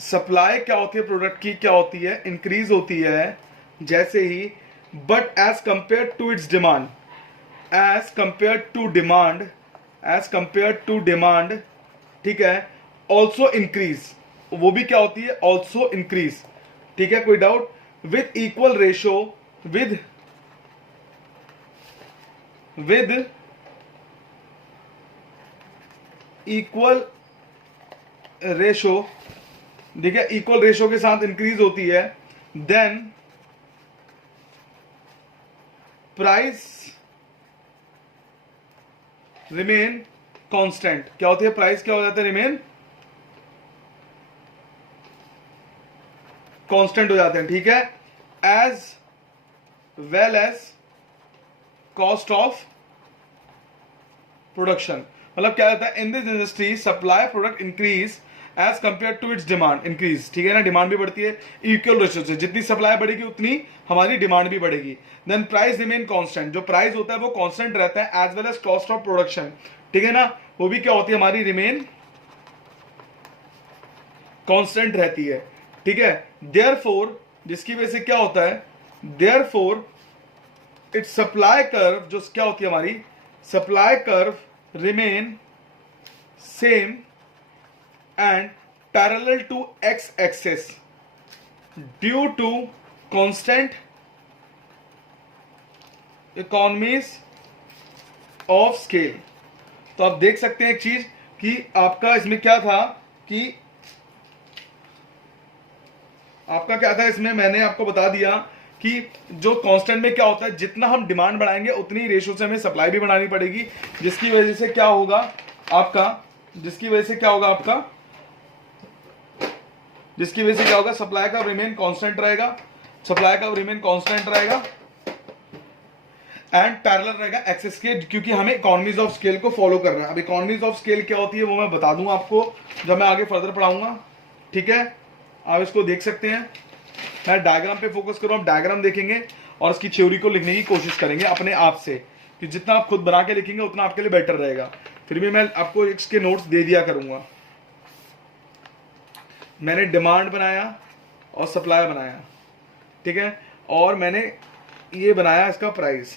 supply क्या होती है प्रोडक्ट की, क्या होती है, इंक्रीज होती है जैसे ही, but as compare to its demand, as compare to demand, ठीक है, ऑल्सो इंक्रीज, वो भी क्या होती है, ऑल्सो इंक्रीज, ठीक है। कोई doubt? With equal ratio, with equal ratio, ठीक है, इक्वल रेशो के साथ इंक्रीज होती है, देन प्राइस रिमेन कांस्टेंट। क्या होती है? प्राइस क्या हो जाता है? रिमेन कांस्टेंट हो जाते हैं, ठीक है। As well as cost of production, मतलब क्या होता है, in this industry supply product increase as compare to its demand increase, ठीक है ना। डिमांड भी बढ़ती है इक्वल रेशियो से, जितनी सप्लाई बढ़ेगी उतनी हमारी डिमांड भी बढ़ेगी। देन प्राइस रिमेन कांस्टेंट, जो प्राइस होता है वो कांस्टेंट रहता है, as well as cost of production, ठीक है ना, वो भी क्या होती है हमारी, रिमेन कांस्टेंट रहती है, ठीक है। देयरफॉर जिसकी वजह से क्या होता है, देयरफॉर इट्स सप्लाई कर्व, जो क्या होती है हमारी supply curve remain same and parallel to X axis due to constant economies of scale. तो आप देख सकते हैं एक चीज कि आपका इसमें क्या था कि आपका क्या था इसमें, मैंने आपको बता दिया कि जो कांस्टेंट में क्या होता है, जितना हम डिमांड बढ़ाएंगे उतनी रेशियो से हमें सप्लाई भी बढ़ानी पड़ेगी, जिसकी वजह से क्या होगा आपका, जिसकी वजह से क्या होगा आपका, जिसकी वजह से क्या होगा, सप्लाई का रिमेन कांस्टेंट रहेगा, सप्लाई का रिमेन कांस्टेंट रहेगा एंड पैरेलल रहेगा एक्सेस के, क्योंकि हमें इकोनॉमीज ऑफ स्केल को फॉलो करना है। अब इकोनॉमीज ऑफ स्केल क्या होती है वो मैं बता दूंगा आपको जब मैं आगे फर्दर पढ़ाऊंगा, ठीक है। आप इसको देख सकते हैं, मैं डायग्राम पे फोकस करूँ, आप डायग्राम देखेंगे और इसकी थ्योरी को लिखने की कोशिश करेंगे अपने आप से, कि जितना आप खुद बना के लिखेंगे उतना आपके लिए बेटर रहेगा। फिर भी मैं आपको इसके नोट्स दे दिया करूंगा। मैंने डिमांड बनाया और सप्लाई बनाया, ठीक है, और मैंने ये बनाया इसका प्राइस,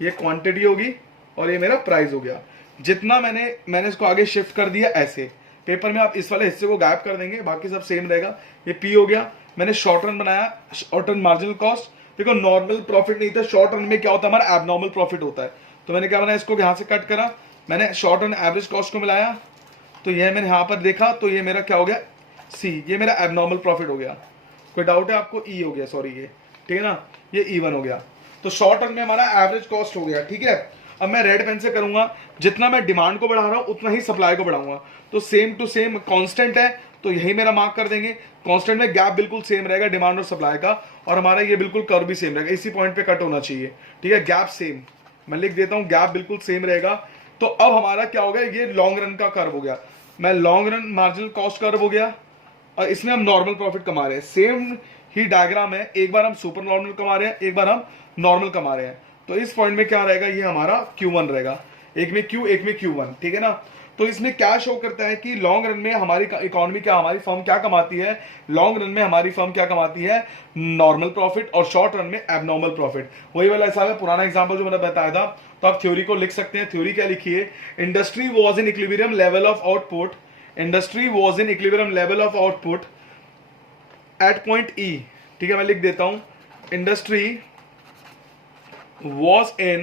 ये क्वांटिटी होगी और ये मेरा प्राइस हो गया। जितना मैंने इसको आगे शिफ्ट कर दिया ऐसे, पेपर में आप इस वाले हिस्से को गायब कर देंगे, बाकी सब सेम रहेगा। ये पी हो गया। मैंने शॉर्ट रन बनाया, शॉर्ट रन मार्जिनल कॉस्ट। देखो नॉर्मल प्रॉफिट नहीं था, शॉर्ट रन में क्या होता है हमारा एबनॉर्मल प्रॉफिट होता है। तो मैंने क्या बनाया, इसको यहां से कट करा, मैंने शॉर्ट रन एवरेज कॉस्ट को मिलाया, तो यह मैंने यहां पर देखा, तो ये मेरा क्या हो गया सी, ये मेरा एबनॉर्मल प्रॉफिट हो गया। कोई डाउट है आपको, ई हो गया, सॉरी ये, ठीक है ना, ये E1 हो गया। तो शॉर्ट रन में हमारा एवरेज कॉस्ट हो गया, ठीक है। अब मैं रेड पेन से करूंगा, जितना मैं डिमांड को बढ़ा रहा हूं उतना ही सप्लाई को बढ़ाऊंगा। तो सेम टू सेम कांस्टेंट है, तो यही मेरा मार्क कर देंगे। कांस्टेंट में गैप बिल्कुल सेम रहेगा डिमांड और सप्लाई का, और हमारा ये बिल्कुल कर्व भी सेम रहेगा, इसी पॉइंट पे कट होना चाहिए, ठीक है। गैप सेम, मैं लिख देता हूं, गैप बिल्कुल सेम रहेगा। तो अब हमारा क्या हो गया, ये लॉन्ग रन का कर्व हो गया। मैं long run marginal cost curve हो गया, और इसमें हम नॉर्मल प्रॉफिट कमा रहे हैं। सेम ही डायग्राम है, एक बार हम सुपर नॉर्मल कमा रहे हैं, एक बार हम नॉर्मल कमा रहे हैं। तो इस पॉइंट में क्या रहेगा, ये हमारा Q1 रहेगा, एक में Q एक में Q1, ठीक है ना। तो इसमें क्या शो करता है कि लॉन्ग रन में हमारी इकोनॉमी क्या, हमारी फर्म क्या कमाती है, लॉन्ग रन में हमारी फर्म क्या कमाती है, नॉर्मल प्रॉफिट, और शॉर्ट रन में एबनॉर्मल प्रॉफिट। वही वाला हिसाब है, पुराना एग्जाम्पल जो मैंने बताया था। तो आप थ्योरी को लिख सकते हैं। थ्योरी क्या लिखिए, industry was in equilibrium level of output, industry was in equilibrium level of output at point E, ठीक है, मैं लिख देता हूं, industry was in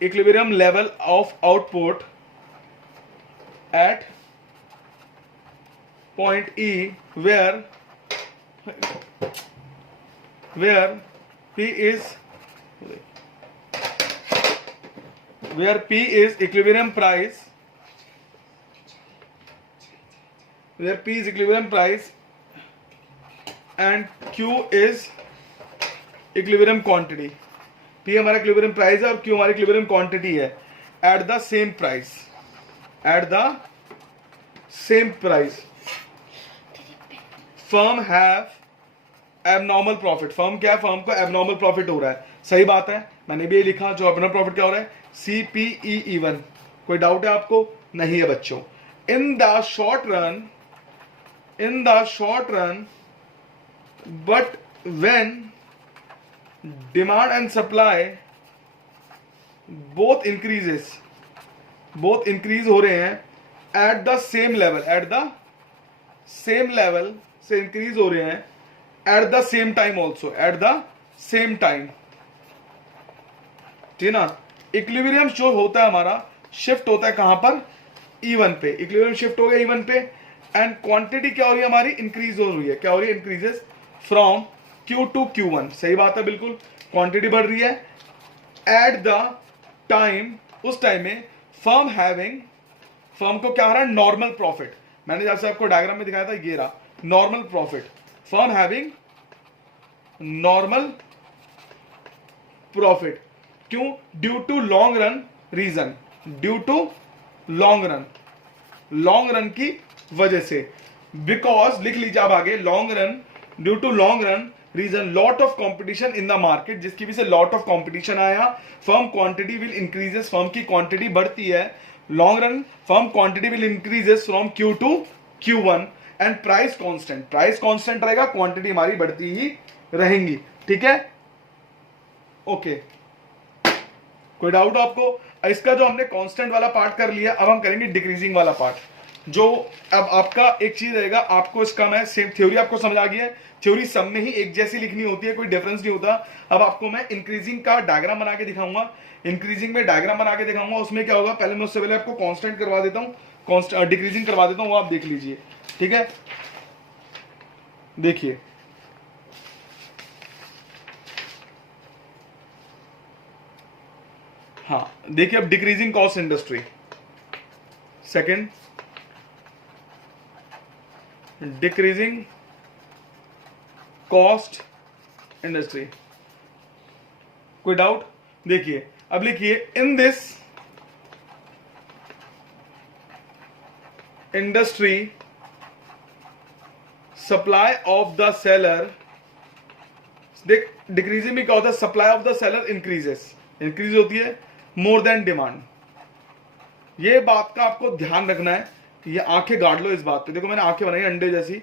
equilibrium level of output at point E where P is equilibrium price, where P is equilibrium price and Q is equilibrium quantity। P हमारा equilibrium price है और Q हमारी इक्विलिब्रियम क्वांटिटी है। At the same price, at the same price firm have abnormal profit. Firm क्या है, firm को abnormal profit हो रहा है, सही बात है, मैंने भी ये लिखा। जो एबनॉर्मल प्रॉफिट क्या हो रहा है, CPE1। कोई डाउट है आपको, नहीं है बच्चों। In the short run but when demand and supply both increase हो रहे हैं at the same level से increase हो रहे हैं at the same time also, at the same time, ठीक है ना। इक्विलिब्रियम जो होता है हमारा शिफ्ट होता है कहां पर, E1 पे। इक्विलिब्रियम शिफ्ट हो गया E1 पे, एंड क्वांटिटी क्या हो रही है हमारी, इंक्रीज हो रही है। क्या हो रही है, increases from Q to Q1, सही बात है, बिल्कुल क्वांटिटी बढ़ रही है। एट द टाइम, उस टाइम में फर्म को क्या हो रहा है, नॉर्मल प्रॉफिट। मैंने जैसे आपको डायग्राम में दिखाया था, ये रहा normal profit. Firm having normal profit, क्यों, due to long run reason, due to long run की वजह से, बिकॉज लिख लीजिए आप आगे, long run, due to long run reason, lot of competition in the market, जिसकी वजह से लॉट ऑफ कंपटीशन आया। Firm quantity will increases, firm की क्वांटिटी बढ़ती है। Long run firm quantity will increases from Q to Q1 and price constant, price constant रहेगा, quantity हमारी बढ़ती ही रहेंगी, ठीक है। ओके, कोई डाउट आपको? इसका जो हमने कांस्टेंट वाला पार्ट कर लिया, अब हम करेंगे डिक्रीजिंग वाला पार्ट, जो अब आपका एक चीज रहेगा, आपको इसका मैं सेम थ्योरी आपको समझ आ गई है, थ्योरी सब में ही एक जैसी लिखनी होती है, कोई डिफरेंस नहीं होता। अब आपको मैं इंक्रीजिंग का डायग्राम बना के दिखाऊंगा, इंक्रीजिंग में डायग्राम बना के दिखाऊंगा, उसमें क्या होगा, पहले मैं उससे पहले आपको कांस्टेंट करवा देता हूँ, डिक्रीजिंग करवा देता हूँ, वो आप देख लीजिए, ठीक है। देखिए हाँ, देखिए अब decreasing cost industry, second decreasing cost industry, कोई डाउट? देखिए अब लिखिए, इन this industry supply of the seller, देख डिक्रीजिंग में क्या होता है, supply of the seller increases, increase होती है मोर देन डिमांड। ये बात का आपको ध्यान रखना है, ये आंखें गाड़ लो इस बात पे, देखो मैंने आंखें बनाई अंडे जैसी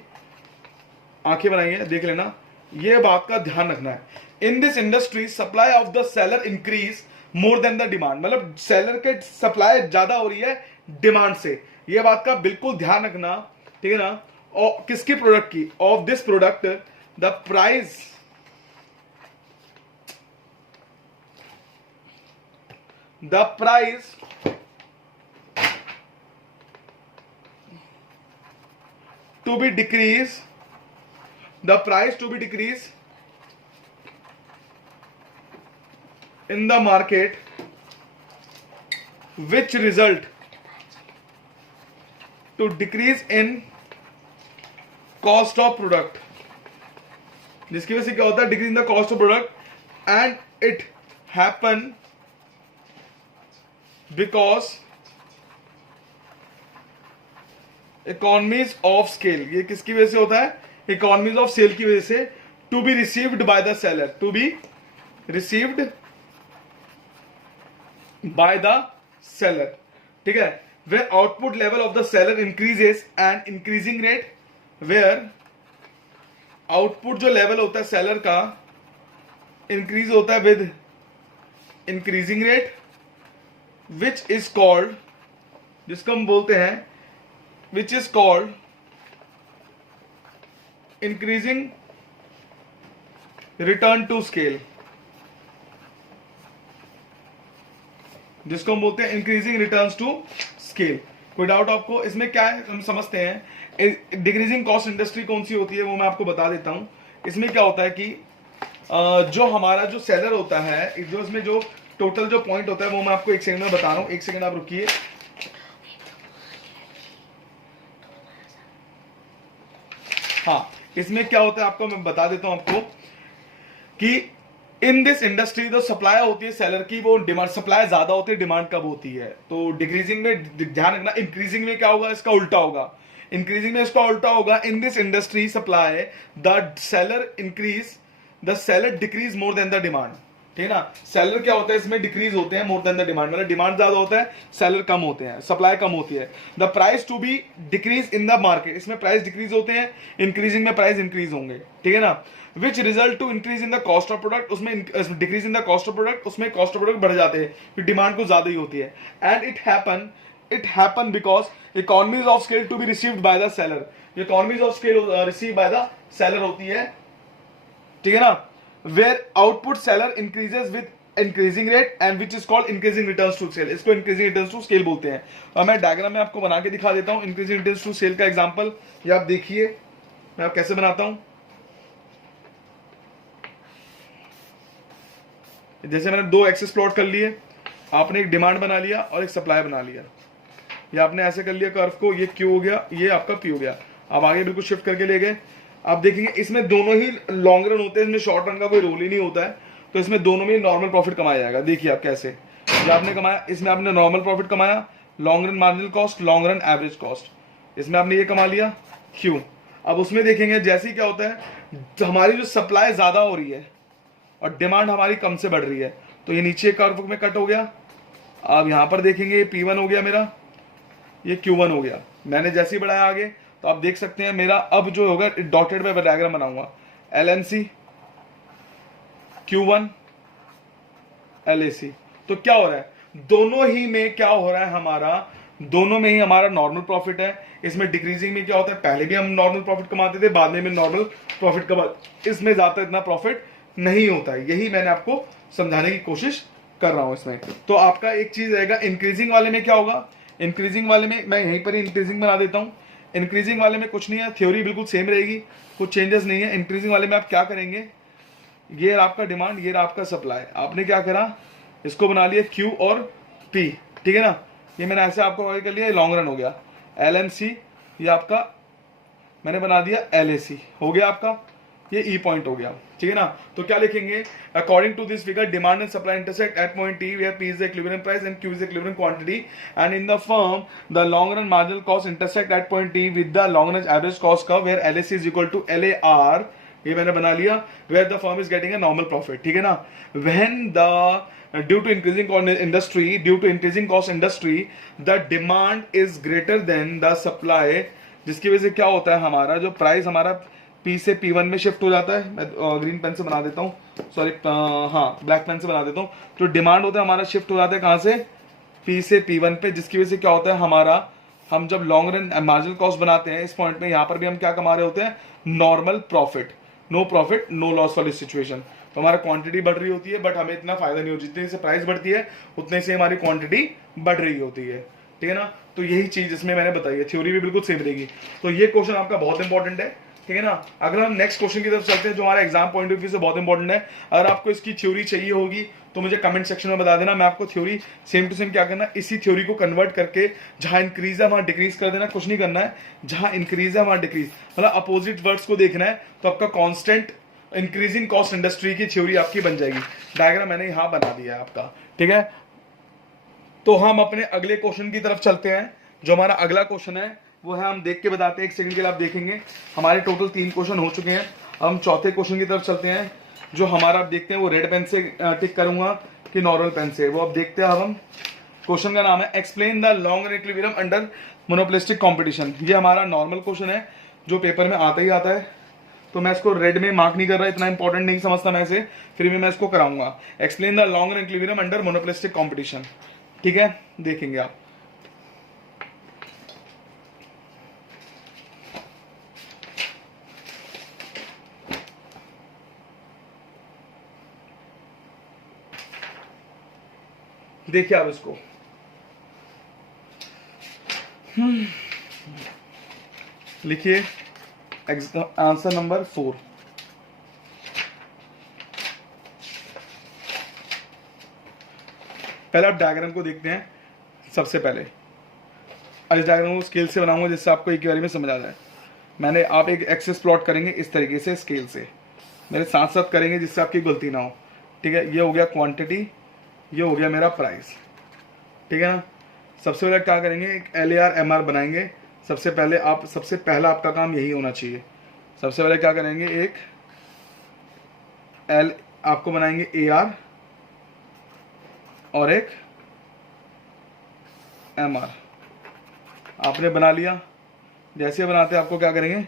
आंखें बनाई है, देख लेना, ये बात का ध्यान रखना है। In this industry supply of the seller increase more than the demand, मतलब सेलर के सप्लाई ज्यादा हो रही है डिमांड से, ये बात का बिल्कुल ध्यान रखना, ठीक है ना। और किसकी प्रोडक्ट की, of this product the price, the price to be decrease, the price to be decrease in the market, which result to decrease in cost of product, जिसकी वजह से क्या होता है, decrease in the cost of product, and it happen because economies of scale, ये किसकी वजह से होता है, इकोनॉमीज ऑफ सेल की वजह से, to be received by the seller, to be received by the seller, ठीक है। When output level of the seller increases and increasing rate, where output जो लेवल होता है सेलर का इंक्रीज होता है with increasing rate, which is called, जिसको हम बोलते हैं, which is called increasing return to scale, जिसको हम बोलते हैं इंक्रीजिंग रिटर्न्स टू स्केल। कोई डाउट आपको इसमें? क्या है हम समझते हैं। डिक्रीजिंग कॉस्ट इंडस्ट्री कौन सी होती है वो मैं आपको बता देता हूं। इसमें क्या होता है कि जो हमारा जो सेलर होता है, जो इसमें जो टोटल जो पॉइंट होता है वो मैं आपको एक सेकंड में बता रहा हूं, एक सेकंड आप रुकिए। हाँ, इसमें क्या होता है आपको मैं बता देता हूं आपको कि इन दिस इंडस्ट्री जो सप्लाई होती है सेलर की, वो डिमांड, सप्लाई ज्यादा होती है, डिमांड कब होती है। तो डिक्रीजिंग में ध्यान रखना, इंक्रीजिंग में क्या होगा, इसका उल्टा होगा, इंक्रीजिंग में इसका उल्टा होगा। इन this industry supply the seller increase, the seller decrease more than the demand, ठीक है ना। सेलर क्या होता है इसमें, डिक्रीज होते हैं मोर देन द डिमांड, मतलब डिमांड ज्यादा होता है, सेलर कम होते हैं, सप्लाई कम होती है। The price to be decrease in the market, इसमें प्राइस डिक्रीज होते हैं, इंक्रीजिंग में प्राइस इंक्रीज होंगे, ठीक है ना। Which result to increase in the cost of product, उसमें decrease in the cost of product, उसमें कॉस्ट ऑफ प्रोडक्ट बढ़ जाते हैं, फिर डिमांड को ज्यादा ही होती है। And it happen because economies of scale to be received by the seller, economies of scale receive by the seller होती है, ठीक है ना। Where output seller increases with increasing rate and which is called increasing returns to sale, इसको increasing returns to scale बोलते हैं। और मैं डायग्राम में आपको बना के दिखा देता हूं इंक्रीजिंग रिटर्न्स टू सेल का एग्जांपल, ये आप देखिए मैं आप कैसे बनाता हूं। जैसे मैंने दो एक्सेस प्लॉट कर लिए, आपने एक डिमांड बना लिया और एक सप्लाई बना लिया, ये आपने ऐसे कर लिया कर्व को, ये क्यू हो गया, ये आपका पी हो गया। अब आगे बिल्कुल शिफ्ट करके ले गए, आप देखेंगे इसमें दोनों ही लॉन्ग रन होते हैं, इसमें शॉर्ट रन का कोई रोल ही नहीं होता है, तो इसमें दोनों में नॉर्मल प्रॉफिट कमाया जाएगा। देखिए आप कैसे, जो आपने कमाया इसमें आपने नॉर्मल प्रॉफिट कमाया, long run marginal cost, long run average cost, इसमें आपने ये कमा लिया क्यू। अब उसमें देखेंगे जैसे ही क्या होता है, हमारी जो सप्लाई ज्यादा हो रही है और डिमांड हमारी कम से बढ़ रही है, तो ये नीचे कर्व में कट हो गया। अब यहां पर देखेंगे ये P1 हो गया मेरा, ये Q1 हो गया। मैंने जैसे ही बढ़ाया आगे तो आप देख सकते हैं मेरा अब जो होगा डॉटेड पे डायग्राम बनाऊंगा, LNC Q1 LAC। तो क्या हो रहा है, दोनों ही में क्या हो रहा है हमारा, दोनों में ही हमारा नॉर्मल प्रॉफिट है। इसमें डिक्रीजिंग में क्या होता है, पहले भी हम नॉर्मल प्रॉफिट कमाते थे, बाद में नॉर्मल प्रॉफिट कमा, इसमें ज्यादा इतना प्रॉफिट नहीं होता है। यही मैंने आपको समझाने की कोशिश कर रहा हूं इसमें। तो आपका एक चीज रहेगा, इंक्रीजिंग वाले में क्या होगा, इंक्रीजिंग वाले में मैं यहीं पर ही इंक्रीजिंग बना देता हूं। इंक्रीजिंग वाले में कुछ नहीं है, थ्योरी बिल्कुल सेम रहेगी, कुछ चेंजेस नहीं है। इंक्रीजिंग वाले में आप क्या करेंगे, ये आपका डिमांड, ये आपका सप्लाई, आपने क्या करा, इसको बना लिया Q और P, ठीक है ना। ये मैंने ऐसे आपको कर लिया, लॉन्ग रन हो गया। LNC ये आपका मैंने बना दिया LAC, हो गया आपका, ये E पॉइंट हो गया, ठीक है ना। तो क्या लिखेंगे, according to this figure demand and supply intersect at point T where P is the equilibrium price and Q is the equilibrium quantity and in the firm the long run marginal cost intersect at point T with the long run average cost curve where LAC is equal to LAR, ये मैंने बना लिया, where the firm is getting a normal profit, ठीक है ना। When the due to increasing cost industry the demand is greater than the supply, जिसकी वजह से क्या होता है, हमारा जो प्राइस हमारा P से P1 में शिफ्ट हो जाता है। मैं ग्रीन पेन से बना देता हूँ, सॉरी हाँ ब्लैक पेन से बना देता हूँ। जो डिमांड होता है हमारा शिफ्ट हो जाता है कहाँ से, P से P1 पे, जिसकी वजह से क्या होता है हमारा, हम जब लॉन्ग रन मार्जिनल कॉस्ट बनाते हैं इस पॉइंट में, यहाँ पर भी हम क्या कमा रहे होते हैं, नॉर्मल प्रॉफिट, नो लॉस वाली सिचुएशन। तो हमारा क्वांटिटी बढ़ रही होती है बट हमें इतना फायदा नहीं होता, जितने से प्राइस बढ़ती है उतने से हमारी क्वांटिटी बढ़ रही होती है, ठीक है ना। तो यही चीज इसमें मैंने बताई है, थ्योरी भी बिल्कुल सेम रहेगी। तो ये क्वेश्चन आपका बहुत इंपॉर्टेंट है, ठीक है ना। अगर हम नेक्स्ट क्वेश्चन की तरफ चलते हैं जो हमारा एग्जाम पॉइंट ऑफ व्यू से बहुत इंपॉर्टेंट है, अगर आपको इसकी थ्योरी चाहिए होगी तो मुझे कमेंट सेक्शन में बता देना, मैं आपको थ्योरी सेम टू सेम क्या करना, इसी थ्योरी को कन्वर्ट करके जहां इंक्रीज है वहां डिक्रीज कर देना, कुछ नहीं करना है। जहां इंक्रीज है वहां डिक्रीज, मतलब अपोजिट वर्ड्स को देखना है, तो आपका कांस्टेंट इंक्रीजिंग कॉस्ट इंडस्ट्री की थ्योरी आपकी बन जाएगी। डायग्राम मैंने यहां बना दिया है आपका, ठीक है। तो हम अपने अगले क्वेश्चन की तरफ चलते हैं। जो हमारा अगला क्वेश्चन है वो है, हम देख के बताते हैं, एक सेकंड के लिए आप देखेंगे। हमारे टोटल 3 क्वेश्चन हो चुके हैं, हम चौथे क्वेश्चन की तरफ चलते हैं। जो हमारा आप देखते हैं वो रेड पेन से टिक करूंगा कि नॉर्मल पेन से, वो अब देखते हैं। अब हम क्वेश्चन का नाम है explain the long run equilibrium under monopolistic competition. ये हमारा नॉर्मल क्वेश्चन है जो पेपर में आता ही आता है, तो मैं इसको रेड में मार्क नहीं कर रहा, इतना इंपॉर्टेंट नहीं समझता मैं इसे, फिर भी मैं इसको कराऊंगा। Explain the long run equilibrium under monopolistic competition, ठीक है, देखेंगे आप। देखिए आप इसको, लिखिए आंसर नंबर 4। पहले आप डायग्राम को देखते हैं। सबसे पहले इस डायग्राम को स्केल से बनाऊंगा जिससे आपको एक बारे में समझ आ जाए। मैंने आप एक एक्सेस प्लॉट करेंगे इस तरीके से स्केल से, मेरे साथ साथ करेंगे जिससे आपकी गलती ना हो, ठीक है। ये हो गया क्वांटिटी, ये हो गया मेरा प्राइस, ठीक है ना। सबसे पहले क्या करेंगे, एक LAR MR बनाएंगे। सबसे पहला आपका काम यही होना चाहिए। सबसे पहले क्या करेंगे, एक L आपको बनाएंगे AR और एक MR आपने बना लिया। जैसे बनाते आपको क्या करेंगे,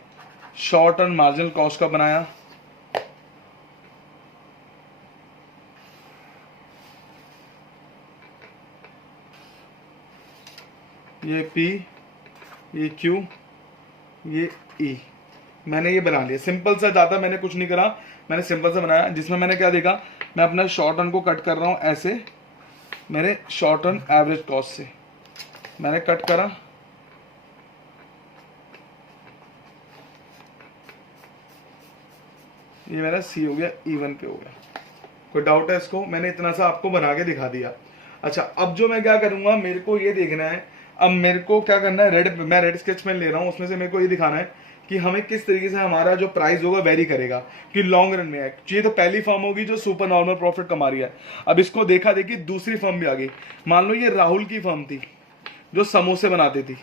शॉर्ट टर्म मार्जिनल कॉस्ट का बनाया, ये P, ये Q, ये E, मैंने ये बना लिया। सिंपल सा, ज़्यादा मैंने कुछ नहीं करा, मैंने सिंपल सा बनाया। जिसमें मैंने क्या देखा, मैं अपना शॉर्ट टर्म को कट कर रहा हूँ ऐसे, मेरे शॉर्ट टर्म एवरेज कॉस्ट से मैंने कट करा, ये मेरा C हो गया, E1 पे हो गया। कोई डाउट है इसको, मैंने इतना सा आपको बना के दिखा दिया। अच्छा, अब जो मैं क्या करूंगा, मेरे को ये देखना है, अब मेरे को क्या करना है, मैं रेड स्केच पेन ले रहा हूँ, उसमें से मेरे को ये दिखाना है कि हमें किस तरीके से हमारा जो प्राइस होगा वेरी करेगा, कि लॉन्ग रन में है। ये तो पहली फर्म होगी जो सुपर नॉर्मल प्रॉफिट कमा रही है। अब इसको देखा देखी दूसरी फर्म भी आ गई। मान लो ये राहुल की फर्म थी जो समोसे बनाती थी।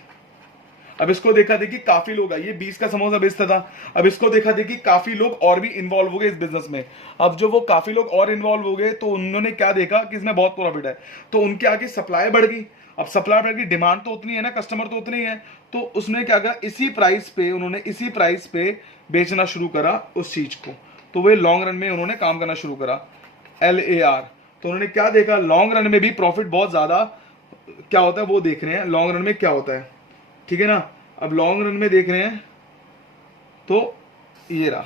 अब इसको देखा देखी काफी लोग आए, ये 20 का समोसा बेचता था। अब इसको देखा देखी काफी लोग और भी इन्वॉल्व हो गए इस बिजनेस में। अब जो वो काफी लोग और इन्वॉल्व हो गए तो उन्होंने क्या देखा कि इसमें बहुत प्रॉफिट है, तो उनके आगे सप्लाई बढ़ गई। अब सप्लाई प्राइस की डिमांड तो उतनी है ना, कस्टमर तो उतनी है, तो उसने क्या करा, इसी प्राइस पे उन्होंने इसी प्राइस पे बेचना शुरू करा उस चीज को, तो वे लॉन्ग रन में उन्होंने काम करना शुरू करा। LAR, तो उन्होंने क्या देखा, लॉन्ग रन में भी प्रॉफिट बहुत ज्यादा क्या होता है वो देख रहे हैं, लॉन्ग रन में क्या होता है, ठीक है ना। अब लॉन्ग रन में देख रहे हैं तो ये रहा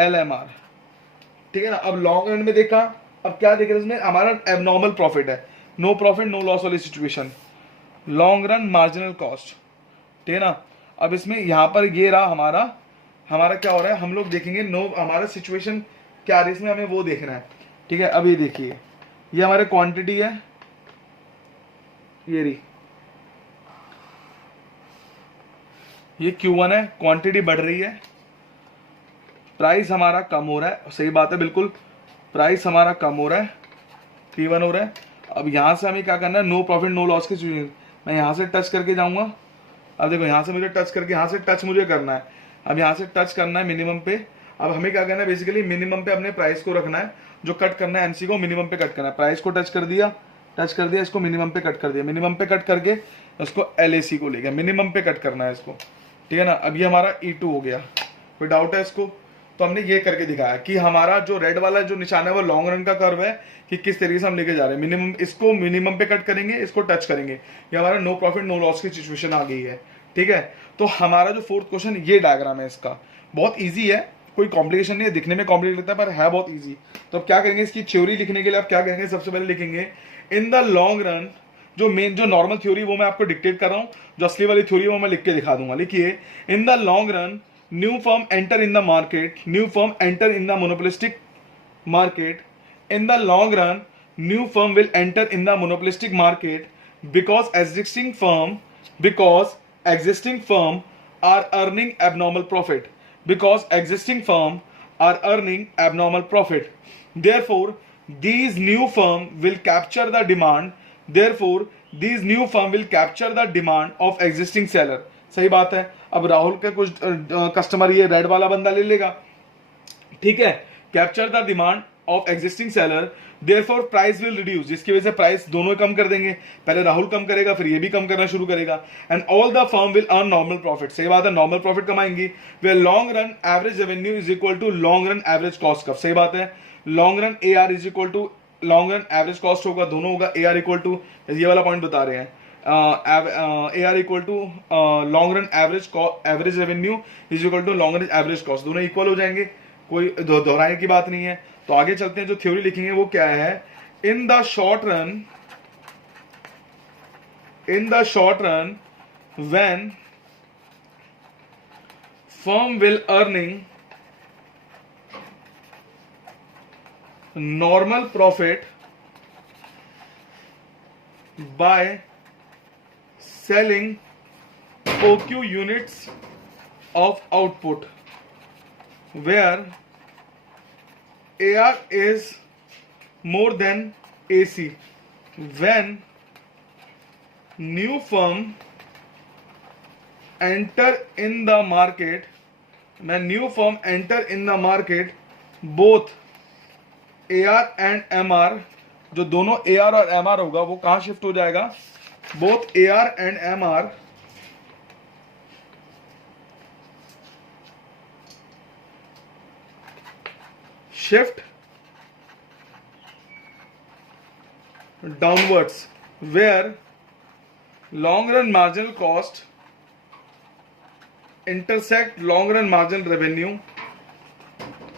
LMR, ठीक है ना। अब लॉन्ग रन में देखा, अब क्या देख रहे हैं इसमें, हमारा एबनॉर्मल प्रॉफिट है, नो प्रॉफिट नो लॉस वाली situation, long run marginal cost, ठीक है ना। अब इसमें यहां पर ये रहा हमारा हमारा क्या हो रहा है, हम लोग देखेंगे नो हमारा सिचुएशन क्या आ रही है इसमें, हमें वो देखना है, ठीक है। अब ये देखिए, ये हमारे क्वांटिटी है, ये रही, ये Q1 है, क्वांटिटी बढ़ रही है, प्राइस हमारा कम हो रहा है, सही बात है बिल्कुल, प्राइस हमारा कम हो रहा है, P1 हो रहा है। अब यहाँ से हमें क्या करना है, नो प्रॉफिट नो लॉस की सिचुएशन, मैं यहाँ से टच करके जाऊंगा, अब देखो यहाँ से मुझे टच करके, यहाँ से टच मुझे करना है, अब यहाँ से टच करना है मिनिमम पे। अब हमें क्या करना है, बेसिकली मिनिमम पे अपने प्राइस को रखना है, जो कट करना है MC को मिनिमम पे कट करना है, प्राइस को टच कर दिया, इसको मिनिमम पे कट कर दिया, मिनिमम पे कट करके उसको LAC को ले गया, मिनिमम पे कट करना है इसको, ठीक है ना। अब ये हमारा E2 हो गया, कोई डाउट है इसको, तो हमने ये करके दिखाया कि हमारा जो रेड वाला जो निशान है वो लॉन्ग रन का कर्व है, कि किस तरीके से हम लेके जा रहे हैं, मिनिमम इसको मिनिमम पे कट करेंगे, इसको टच करेंगे, ये हमारा नो प्रॉफिट नो लॉस की सिचुएशन आ गई है, ठीक है। तो हमारा जो फोर्थ क्वेश्चन, ये डायग्राम है इसका, बहुत ईजी है, कोई कॉम्प्लिकेशन नहीं है, दिखने में कॉम्प्लिकेट लगता है पर है बहुत ईजी। तो अब क्या करेंगे, इसकी थ्योरी लिखने के लिए आप क्या करेंगे, सबसे पहले लिखेंगे इन द लॉन्ग रन, जो मेन जो नॉर्मल थ्योरी वो मैं आपको डिक्टेट कर रहा हूं, जो असली वाली थ्योरी वो मैं लिख के दिखा दूंगा। लिखिए, in the long run new firm enter in the market, new firm enter in the monopolistic market. In the long run, new firm will enter in the monopolistic market because existing firm are earning abnormal profit. Because existing firm are earning abnormal profit. Therefore, these new firm will capture the demand. Therefore, these new firm will capture the demand of existing seller. सही बात है। अब राहुल का कुछ customer ये red वाला बंदा ले लेगा, ठीक है, capture the demand of existing seller, therefore price will reduce, जिसकी वजह से प्राइस दोनों कम कर देंगे, पहले राहुल कम करेगा फिर ये भी कम करना शुरू करेगा, and all the firm will earn normal profit. सही बात है, नॉर्मल प्रॉफिट कमाएंगी। When long run average revenue is equal to long run average cost कब, सही बात है, long run AR is equal to long run average cost होगा, दोनों होगा, AR इक्वल टू ये वाला पॉइंट बता रहे हैं, AR equal to long run average revenue is equal to long run average cost, दोनों इक्वल हो जाएंगे, कोई दोहराने की बात नहीं है। तो आगे चलते हैं, जो थ्योरी लिखेंगे वो क्या है, in the short run when firm will earning normal profit by selling OQ units of output where AR is more than AC, when new firm enter in the market, when new firm enter in the market, both AR and MR, जो दोनों AR और MR होगा वो कहां shift हो जाएगा, both AR and MR shift downwards, where long run marginal cost intersect long run marginal revenue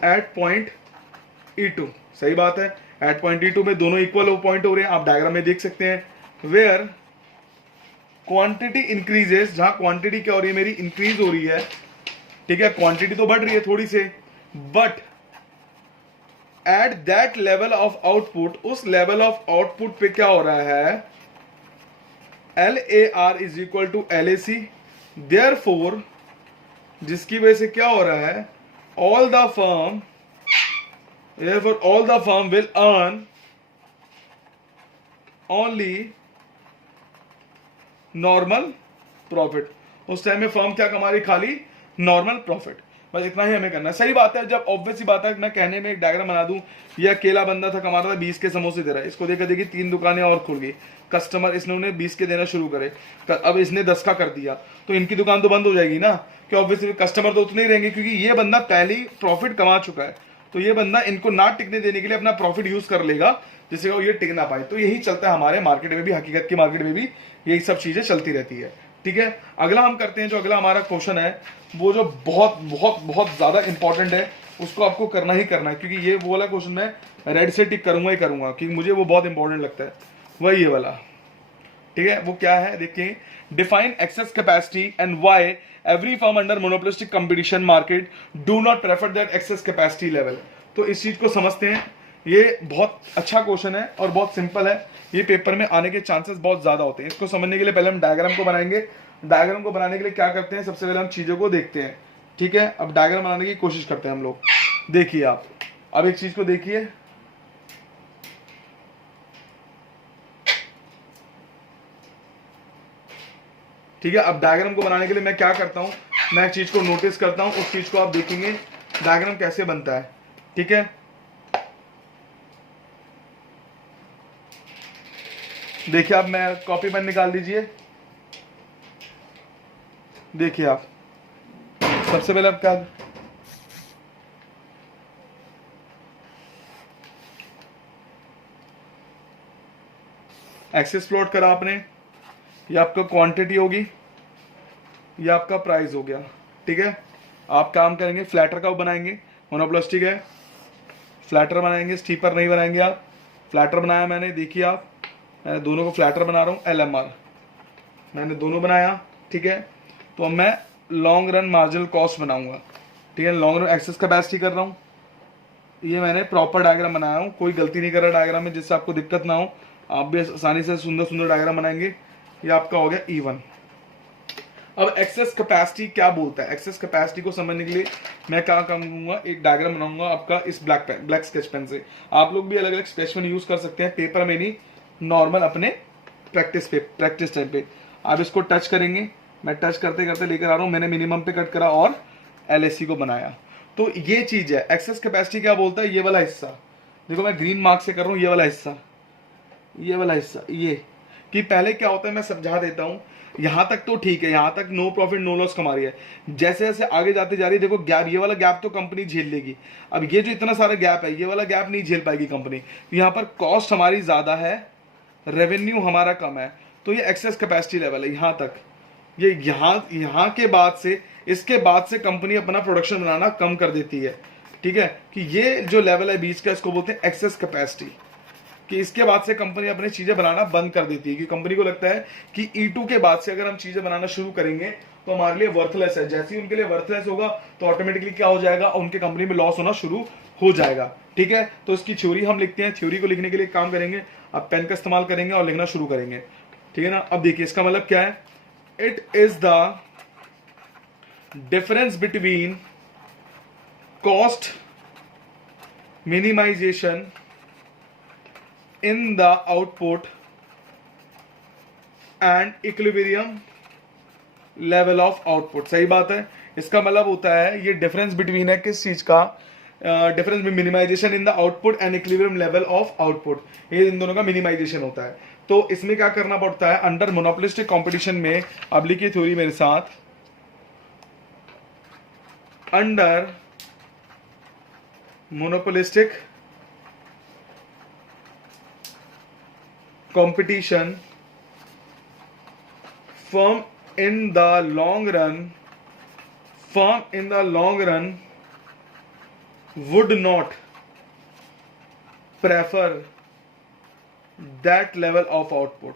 at point E2। सही बात है, at point E2 में दोनों इक्वल पॉइंट हो रहे हैं, आप डायग्राम में देख सकते हैं, where क्वांटिटी इंक्रीजेस, जहां क्वांटिटी क्या हो रही है मेरी, इंक्रीज हो रही है, ठीक है, क्वांटिटी तो बढ़ रही है थोड़ी से, but at that level of output, उस लेवल ऑफ आउटपुट पे क्या हो रहा है, LAR is equal to LAC, therefore जिसकी वजह से क्या हो रहा है, all the firm will earn only normal profit. उस टाइम में फर्म क्या कमा रही, खाली नॉर्मल प्रॉफिट। बस इतना ही हमें करना है। सही बात है, जब ऑब्वियस ही बात है, मैं कहने में एक डायग्राम बना दूं, ये अकेला बंदा था, कमा रहा था 20 के समोसे दे रहा है, इसको देखा देखी 3 दुकानें और खुल गई, कस्टमर इसने 20 के देना शुरू करे, अब इसने 10 का कर दिया, तो इनकी दुकान तो बंद हो जाएगी ना, कि ऑब्वियसली कस्टमर तो उतने ही रहेंगे, क्योंकि ये बंदा पहले ही प्रॉफिट कमा चुका है, तो ये बंदा इनको ना टिकने देने के लिए अपना प्रॉफिट यूज कर लेगा, जिससे वो ये टिक ना पाए। तो यही चलता है हमारे मार्केट में भी, हकीकत की मार्केट में भी यही सब चीजें चलती रहती है। ठीक है, अगला हम करते हैं, जो अगला हमारा क्वेश्चन है वो जो बहुत बहुत बहुत ज्यादा इंपॉर्टेंट है, उसको आपको करना ही करना है, क्योंकि ये वो वाला क्वेश्चन मैं रेड से टिक करूंगा ही करूंगा, क्योंकि मुझे वो बहुत इंपॉर्टेंट लगता है, वही ये वाला। ठीक है, वो क्या है देखिए, define access capacity and why every firm under monopolistic competition market do not prefer that access capacity level. तो इस चीज को समझते हैं, ये बहुत अच्छा क्वेश्चन है और बहुत सिंपल है, ये पेपर में आने के चांसेस बहुत ज्यादा होते हैं। इसको समझने के लिए पहले हम डायग्राम को बनाएंगे। डायग्राम को बनाने के लिए क्या करते हैं, सबसे पहले हम चीजों को देखते हैं। ठीक है, अब डायग्राम बनाने की कोशिश करते हैं हम लोग। देखिए आप अब एक चीज को देखिए, ठीक है, अब डायग्राम को बनाने के लिए मैं क्या करता हूं, मैं एक चीज को नोटिस करता हूं, उस चीज को आप देखेंगे डायग्राम कैसे बनता है। ठीक है, देखिए आप, मैं कॉपी पेन निकाल दीजिए। देखिए आप, सबसे पहले आप क्या, एक्सेस प्लॉट करा आपने, ये आपका क्वांटिटी होगी, ये आपका प्राइस हो गया। ठीक है, आप काम करेंगे, फ्लैटर का बनाएंगे, मोनोप्लास्टिक है, फ्लैटर बनाएंगे, स्टीपर नहीं बनाएंगे आप। फ्लैटर बनाया मैंने, देखिए आप, मैं दोनों को फ्लैटर बना रहा हूँ, LMR मैंने दोनों बनाया। ठीक है, तो अब मैं लॉन्ग रन मार्जिनल कॉस्ट बनाऊंगा। ठीक है, लॉन्ग रन एक्सेस कैपेसिटी कर रहा हूँ, ये मैंने प्रॉपर डायग्राम बनाया हूँ, कोई गलती नहीं कर रहा डायग्राम में, जिससे आपको दिक्कत ना हो, आप भी आसानी से सुंदर सुंदर डायग्राम बनाएंगे। ये आपका हो गया E1। अब एक्सेस कैपेसिटी क्या बोलता है, एक्सेस कैपेसिटी को समझने के लिए मैं क्या करूंगा, एक डायग्राम बनाऊंगा आपका इस ब्लैक स्केच पेन से। आप लोग भी अलग अलग स्केच पेन यूज कर सकते हैं, पेपर में नहीं, नॉर्मल अपने प्रैक्टिस टाइम पे। आप इसको टच करेंगे, मैं टच करते करते लेकर आ रहा हूं, मैंने मिनिमम पे कट करा और LSC को बनाया। तो ये चीज है, एक्सेस कैपेसिटी क्या बोलता है, ये वाला हिस्सा देखो, मैं ग्रीन मार्क से कर रहा हूं, ये वाला हिस्सा, ये वाला हिस्सा, ये कि पहले क्या होता है मैं समझा देता हूं। यहां तक तो ठीक है, यहां तक नो प्रॉफिट नो लॉस कमा रही है, जैसे जैसे आगे जाते जा रही है, देखो गैप, ये वाला गैप तो कंपनी झेल लेगी। अब ये जो इतना सारा गैप है, ये वाला गैप नहीं झेल पाएगी कंपनी, यहाँ पर कॉस्ट हमारी ज्यादा है, रेवेन्यू हमारा कम है, तो ये एक्सेस कैपेसिटी लेवल है यहां तक। ये यहां के बाद से, इसके बाद से कंपनी अपना प्रोडक्शन बनाना कम कर देती है। ठीक है, कि ये जो लेवल है बीच का, इसको बोलते हैं एक्सेस कैपेसिटी, कि इसके बाद से कंपनी अपनी चीजें बनाना बंद कर देती है, कि कंपनी को लगता है कि E2 के बाद से अगर हम चीजें बनाना शुरू करेंगे तो हमारे लिए वर्थलेस है। जैसे ही उनके लिए वर्थलेस होगा तो ऑटोमेटिकली क्या हो जाएगा, उनके कंपनी में लॉस होना शुरू हो जाएगा। ठीक है, तो इसकी थ्योरी हम लिखते हैं, थ्योरी को लिखने के लिए काम करेंगे, आप पेन का इस्तेमाल करेंगे और लिखना शुरू करेंगे। ठीक है ना, अब देखिए इसका मतलब क्या है, it is the difference between cost minimization in the output and equilibrium level of output। सही बात है, इसका मतलब होता है ये डिफरेंस बिटवीन है किस चीज का, डिफरेंस में minimization in the output and equilibrium level of output, ये इन दोनों का मिनिमाइजेशन होता है। तो इसमें क्या करना पड़ता है, अंडर मोनोपोलिस्टिक कंपटीशन में, अब लिखिए थ्योरी मेरे साथ, under monopolistic competition firm in the long run would not prefer that level of output।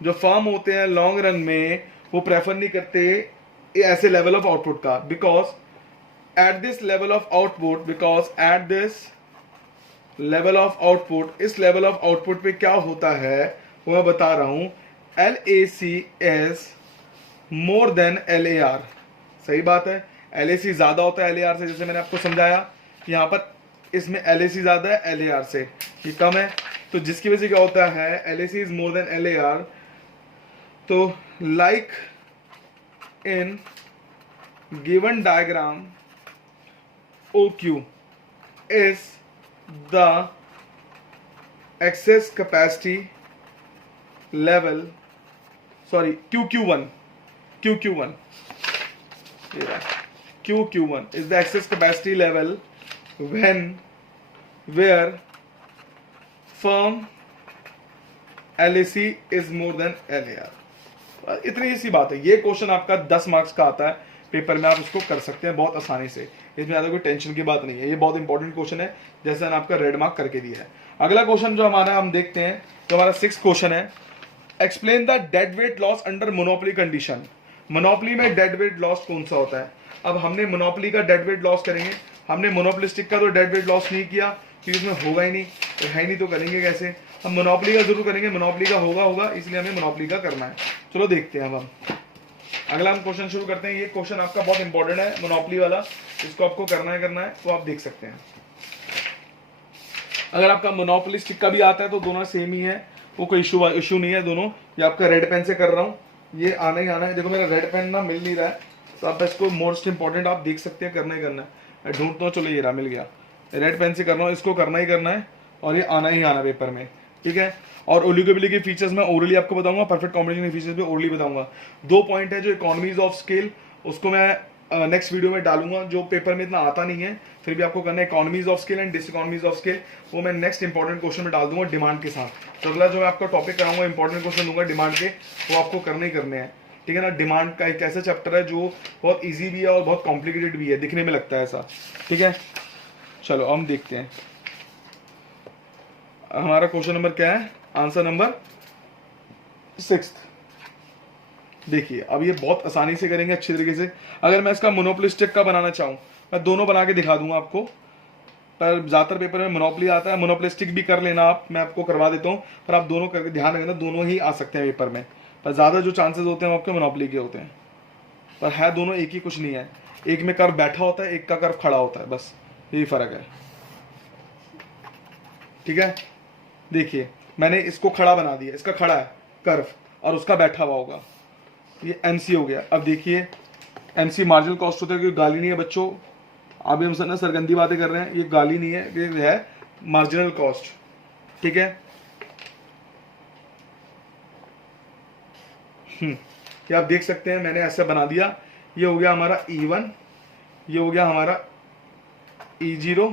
जो फर्म होते हैं लॉन्ग रन में वो प्रेफर नहीं करते ऐसे लेवल ऑफ आउटपुट का, because at this level of output, इस लेवल ऑफ आउटपुट पे क्या होता है वो मैं बता रहा हूं, LAC is more than LAR। सही बात है, LAC ज्यादा होता है LAR से, जैसे मैंने आपको समझाया, यहां पर इसमें LAC ज्यादा है LAR से, ये कम है, तो जिसकी वजह से क्या होता है, LAC is more than LAR। तो like in given diagram OQ is the excess capacity level, sorry, QQ1 is the excess capacity level where firm LAC is more than LAR। इतनी सी बात है। ये क्वेश्चन आपका 10 मार्क्स का आता है paper में, आप इसको कर सकते हैं बहुत आसानी से, इसमें ज़्यादा कोई टेंशन की बात नहीं है। ये बहुत इंपॉर्टेंट क्वेश्चन है, जैसे मैंने आपका रेड मार्क करके दिया है। अगला क्वेश्चन जो हमारा हम देखते हैं, तो हमारा 6th क्वेश्चन है, explain the dead weight loss under monopoly condition. Monopoly में डेड वेट लॉस कौन सा होता है? अब हमने मोनोपोली का डेड वेट लॉस करेंगे, हमने मोनोपोलिस्टिक का तो डेड वेट लॉस नहीं किया क्योंकि उसमें होगा ही नहीं, तो है नहीं, तो करेंगे कैसे? हम मोनोपोली का जरूर करेंगे, मोनोपोली का होगा, इसलिए हमें मोनोपोली का करना है। चलो देखते हैं। अब हम अगला हम क्वेश्चन शुरू करते हैं। ये क्वेश्चन आपका बहुत इंपॉर्टेंट है, मोनोपोली वाला, इसको आपको करना है, तो आप देख सकते हैं। अगर आपका मोनोपोलिस्टिक का भी आता है तो दोनों सेम ही है, वो कोई इशू नहीं है दोनों। ये आपका रेड पेन से कर रहा हूँ, ये आना ही आना है। देखो मेरा रेड पेन ना मिल नहीं रहा है, तो आप इसको मोस्ट इंपॉर्टेंट आप देख सकते हैं, करना ही करना है। ढूंढता हूँ, चलो ये रहा, मिल गया। रेड पेन से कर रहा हूँ, इसको करना ही करना है, और ये आना ही आना पेपर में, ठीक है। और ओलिगोपोली के फीचर्स मैं ओरली आपको बताऊंगा, परफेक्ट कॉम्बिनेशन के फीचर्स भी ओरली बताऊंगा। 2 पॉइंट है जो इकोनॉमीज ऑफ स्केल, उसको मैं नेक्स्ट वीडियो में डालूंगा, जो पेपर में इतना आता नहीं है, फिर भी आपको करना है economies of scale and diseconomies of scale, वो मैं नेक्स्ट इंपॉर्टेंट क्वेश्चन में डाल दूंगा डिमांड के साथ। तो अगला जो मैं आपका टॉपिक कराऊंगा, इंपॉर्टेंट क्वेश्चन दूंगा डिमांड के, वो आपको करने ही करने हैं, ठीक है ना। डिमांड का एक ऐसा चैप्टर है जो बहुत ईजी भी है और बहुत कॉम्प्लिकेटेड भी है, दिखने में लगता है ऐसा, ठीक है। चलो हम देखते हैं हमारा क्वेश्चन नंबर क्या है, आंसर नंबर 6। देखिए अब ये बहुत आसानी से करेंगे, अच्छी तरीके से। अगर मैं इसका मोनोपोलिस्टिक का बनाना चाहूँ, मैं दोनों बना के दिखा दूंगा आपको, पर ज्यादातर पेपर में मोनोपोली आता है, मोनोपोलिस्टिक भी कर लेना आप, मैं आपको करवा देता हूँ, पर आप दोनों करके ध्यान रखना, दोनों ही आ सकते हैं पेपर में, पर ज्यादा जो चांसेस होते हैं वो आपके मोनोपोली के होते हैं। पर है दोनों एक ही, कुछ नहीं है। एक में कर्व बैठा होता है, एक का कर्व खड़ा होता है, बस यही फर्क है, ठीक है। देखिए मैंने इसको खड़ा बना दिया, इसका खड़ा है कर्व और उसका बैठा हुआ होगा, ये एमसी हो गया। अब देखिए एमसी मार्जिनल कॉस्ट होता है, क्योंकि गाली नहीं है बच्चों, अभी हम सर ना सरगंदी बातें कर रहे हैं, ये गाली नहीं है, ये है मार्जिनल कॉस्ट, ठीक है। ये आप देख सकते हैं, मैंने ऐसे बना दिया। ये हो गया हमारा E1, ये हो गया हमारा E0,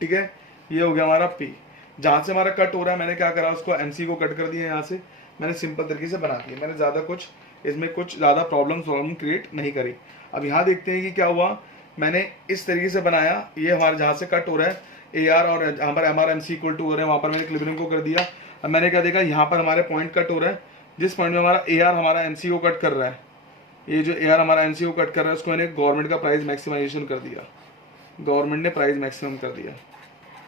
ठीक है। ये हो गया हमारा P। जहाँ से हमारा कट हो रहा है, मैंने क्या करा, उसको MC को कट कर दिया, यहाँ से मैंने सिंपल तरीके से बना दिया, मैंने ज़्यादा कुछ इसमें कुछ ज़्यादा प्रॉब्लम क्रिएट नहीं करी। अब यहाँ देखते हैं कि क्या हुआ, मैंने इस तरीके से बनाया, ये हमारे जहाँ से कट हो रहा है AR और जहाँ पर MR MC इक्वल टू हो रहे हैं, वहाँ पर मैंने इक्विलिब्रियम को कर दिया। अब मैंने क्या देखा, यहाँ पर हमारे पॉइंट कट हो रहा है, जिस पॉइंट में हमारा AR हमारा MC को कट कर रहा है, ये जो AR हमारा MC को कट कर रहा है, उसको मैंने गवर्नमेंट का प्राइस मैक्सिमाइजेशन कर दिया, गवर्नमेंट ने प्राइस मैक्सिमम कर दिया,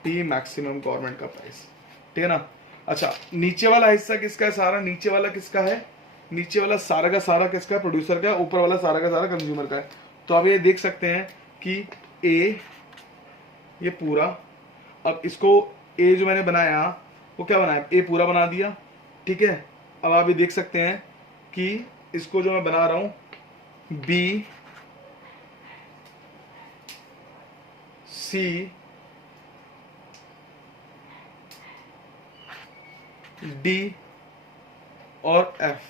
P मैक्सिमम गवर्नमेंट का प्राइस, ठीक है ना। अच्छा नीचे वाला हिस्सा किसका है, सारा नीचे वाला किसका है, नीचे वाला सारा का सारा किसका है, प्रोड्यूसर का, ऊपर वाला सारा का सारा कंज्यूमर का है। तो आप ये देख सकते हैं कि A ये पूरा, अब इसको A जो मैंने बनाया वो क्या बनाया, A पूरा बना दिया, ठीक है। अब आप ये देख सकते हैं कि इसको जो मैं बना रहा हूं B C D और F,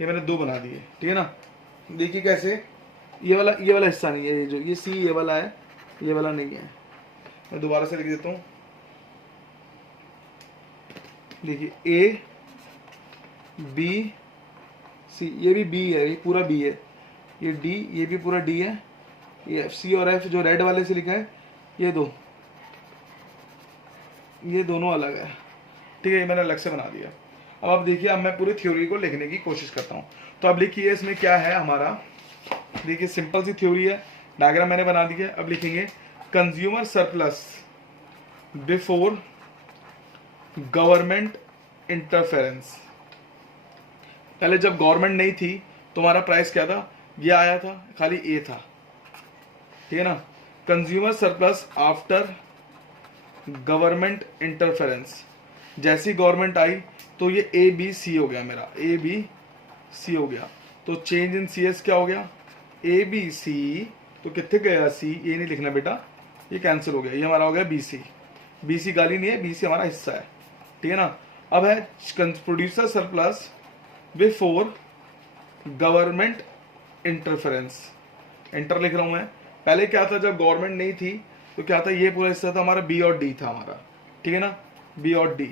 ये मैंने 2 बना दिए, ठीक है ना। देखिए कैसे, ये वाला हिस्सा नहीं है, ये जो ये C ये वाला है, ये वाला नहीं है। मैं दोबारा से लिख देता हूँ, देखिए A B C, ये भी B है, ये पूरा B है, ये D, ये भी पूरा D है, ये C और F जो रेड वाले से लिखा है, ये दोनों अलग है, ठीक है। ये मैंने अलग से बना दिया। अब आप देखिए, अब मैं पूरी थ्योरी को लिखने की कोशिश करता हूँ। तो अब लिखिए इसमें क्या है हमारा, देखिए सिंपल सी थ्योरी है, डायग्राम मैंने बना दिया। अब लिखेंगे consumer surplus before government interference. पहले जब गवर्नमेंट नहीं थी तो हमारा प्राइस क्या था, ये आया था, खाली ए था, ठीक है ना। Consumer surplus after government interference, जैसी गवर्नमेंट आई तो ये A B C हो गया, मेरा A B C हो गया। तो चेंज इन CS क्या हो गया, ए बी सी, तो कितने गया सी, ये नहीं लिखना बेटा, ये कैंसिल हो गया, ये हमारा हो गया बी सी। बी सी गाली नहीं है, बी सी हमारा हिस्सा है, ठीक है ना। अब है producer surplus before government interference, inter लिख रहा हूं मैं। पहले क्या था, जब गवर्नमेंट नहीं थी तो क्या था, ये पूरा हिस्सा था हमारा, बी और डी था हमारा, ठीक है ना, बी और डी।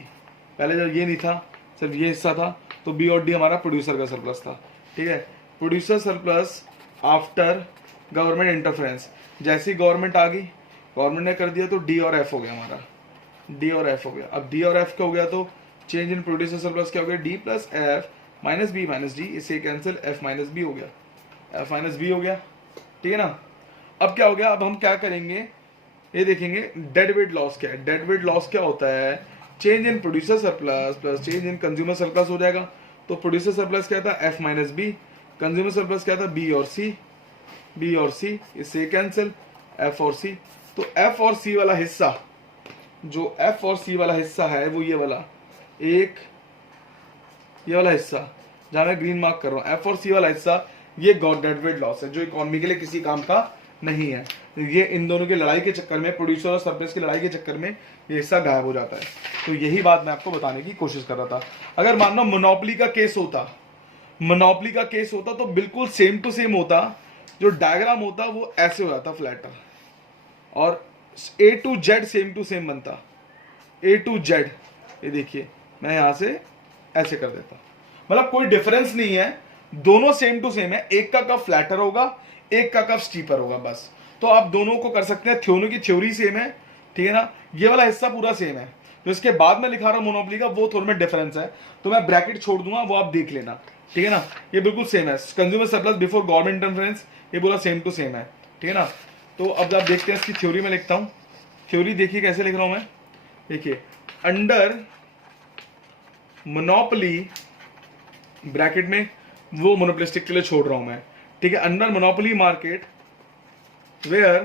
पहले जब ये नहीं था, सिर्फ ये हिस्सा था, तो बी और डी हमारा प्रोड्यूसर का सरप्लस था, ठीक है। Producer surplus after government interference, जैसी गवर्नमेंट आ गई, गवर्नमेंट ने कर दिया तो डी और एफ हो गया हमारा, डी और एफ हो गया। अब डी और एफ क्या हो गया, तो चेंज इन प्रोड्यूसर सरप्लस क्या हो गया, D plus F minus B minus D, इससे कैंसिल, एफ माइनस बी हो गया, एफ माइनस बी हो गया, ठीक है ना। अब क्या हो गया, अब हम क्या करेंगे, ये देखेंगे डेड वेट लॉस क्या है। डेड वेट लॉस क्या होता है, change in producer surplus plus change in consumer surplus हो जाएगा। तो प्रोड्यूसर सरप्लस क्या था, F minus B, consumer surplus क्या था, बी और सी, बी और सी, इससे कैंसिल, एफ और सी। तो एफ और सी वाला हिस्सा, जो एफ और सी वाला हिस्सा है वो ये वाला, एक ये वाला हिस्सा जहां मैं ग्रीन मार्क कर रहा हूं, एफ और सी वाला हिस्सा, ये डेड वेट लॉस है, जो इकोनॉमी के लिए किसी काम का नहीं है। ये इन दोनों की लड़ाई के चक्कर में, प्रोड्यूसर और सरप्लस की लड़ाई के चक्कर में ये हिस्सा गायब हो जाता है। तो यही बात मैं आपको बताने की कोशिश कर रहा था। अगर मान लो मोनोपोली का केस होता, मोनोपोली का केस होता तो बिल्कुल सेम टू सेम होता, जो डायग्राम होता वो ऐसे हो जाता फ्लैटर, और A to Z same to same बनता, ए टू जेड। ये देखिए मैं यहां से ऐसे कर देता, मतलब कोई डिफरेंस नहीं है, दोनों सेम टू सेम है, एक का कप फ्लैटर होगा, एक का कप स्टीपर होगा बस। तो आप दोनों को कर सकते हैं, दोनों की थ्योरी सेम है, ठीक है ना। ये वाला हिस्सा पूरा सेम है, तो इसके बाद में लिखा रहा हूं मोनोपोली का, वो थोड़ा में डिफरेंस है, तो मैं ब्रैकेट छोड़ दूंगा, वो आप देख लेना, ठीक है ना। ये बिल्कुल सेम है, consumer surplus before government interference, ये पूरा सेम टू सेम है, ठीक है ना। तो अब आप देखते हैं इसकी थ्योरी में लिखता हूं। थ्योरी देखिए कैसे लिख रहा हूं मैं, देखिए अंडर मोनोपोली, ब्रैकेट में वो मोनोपोलिस्टिक के लिए छोड़ रहा हूं मैं, ठीक है। Under monopoly market where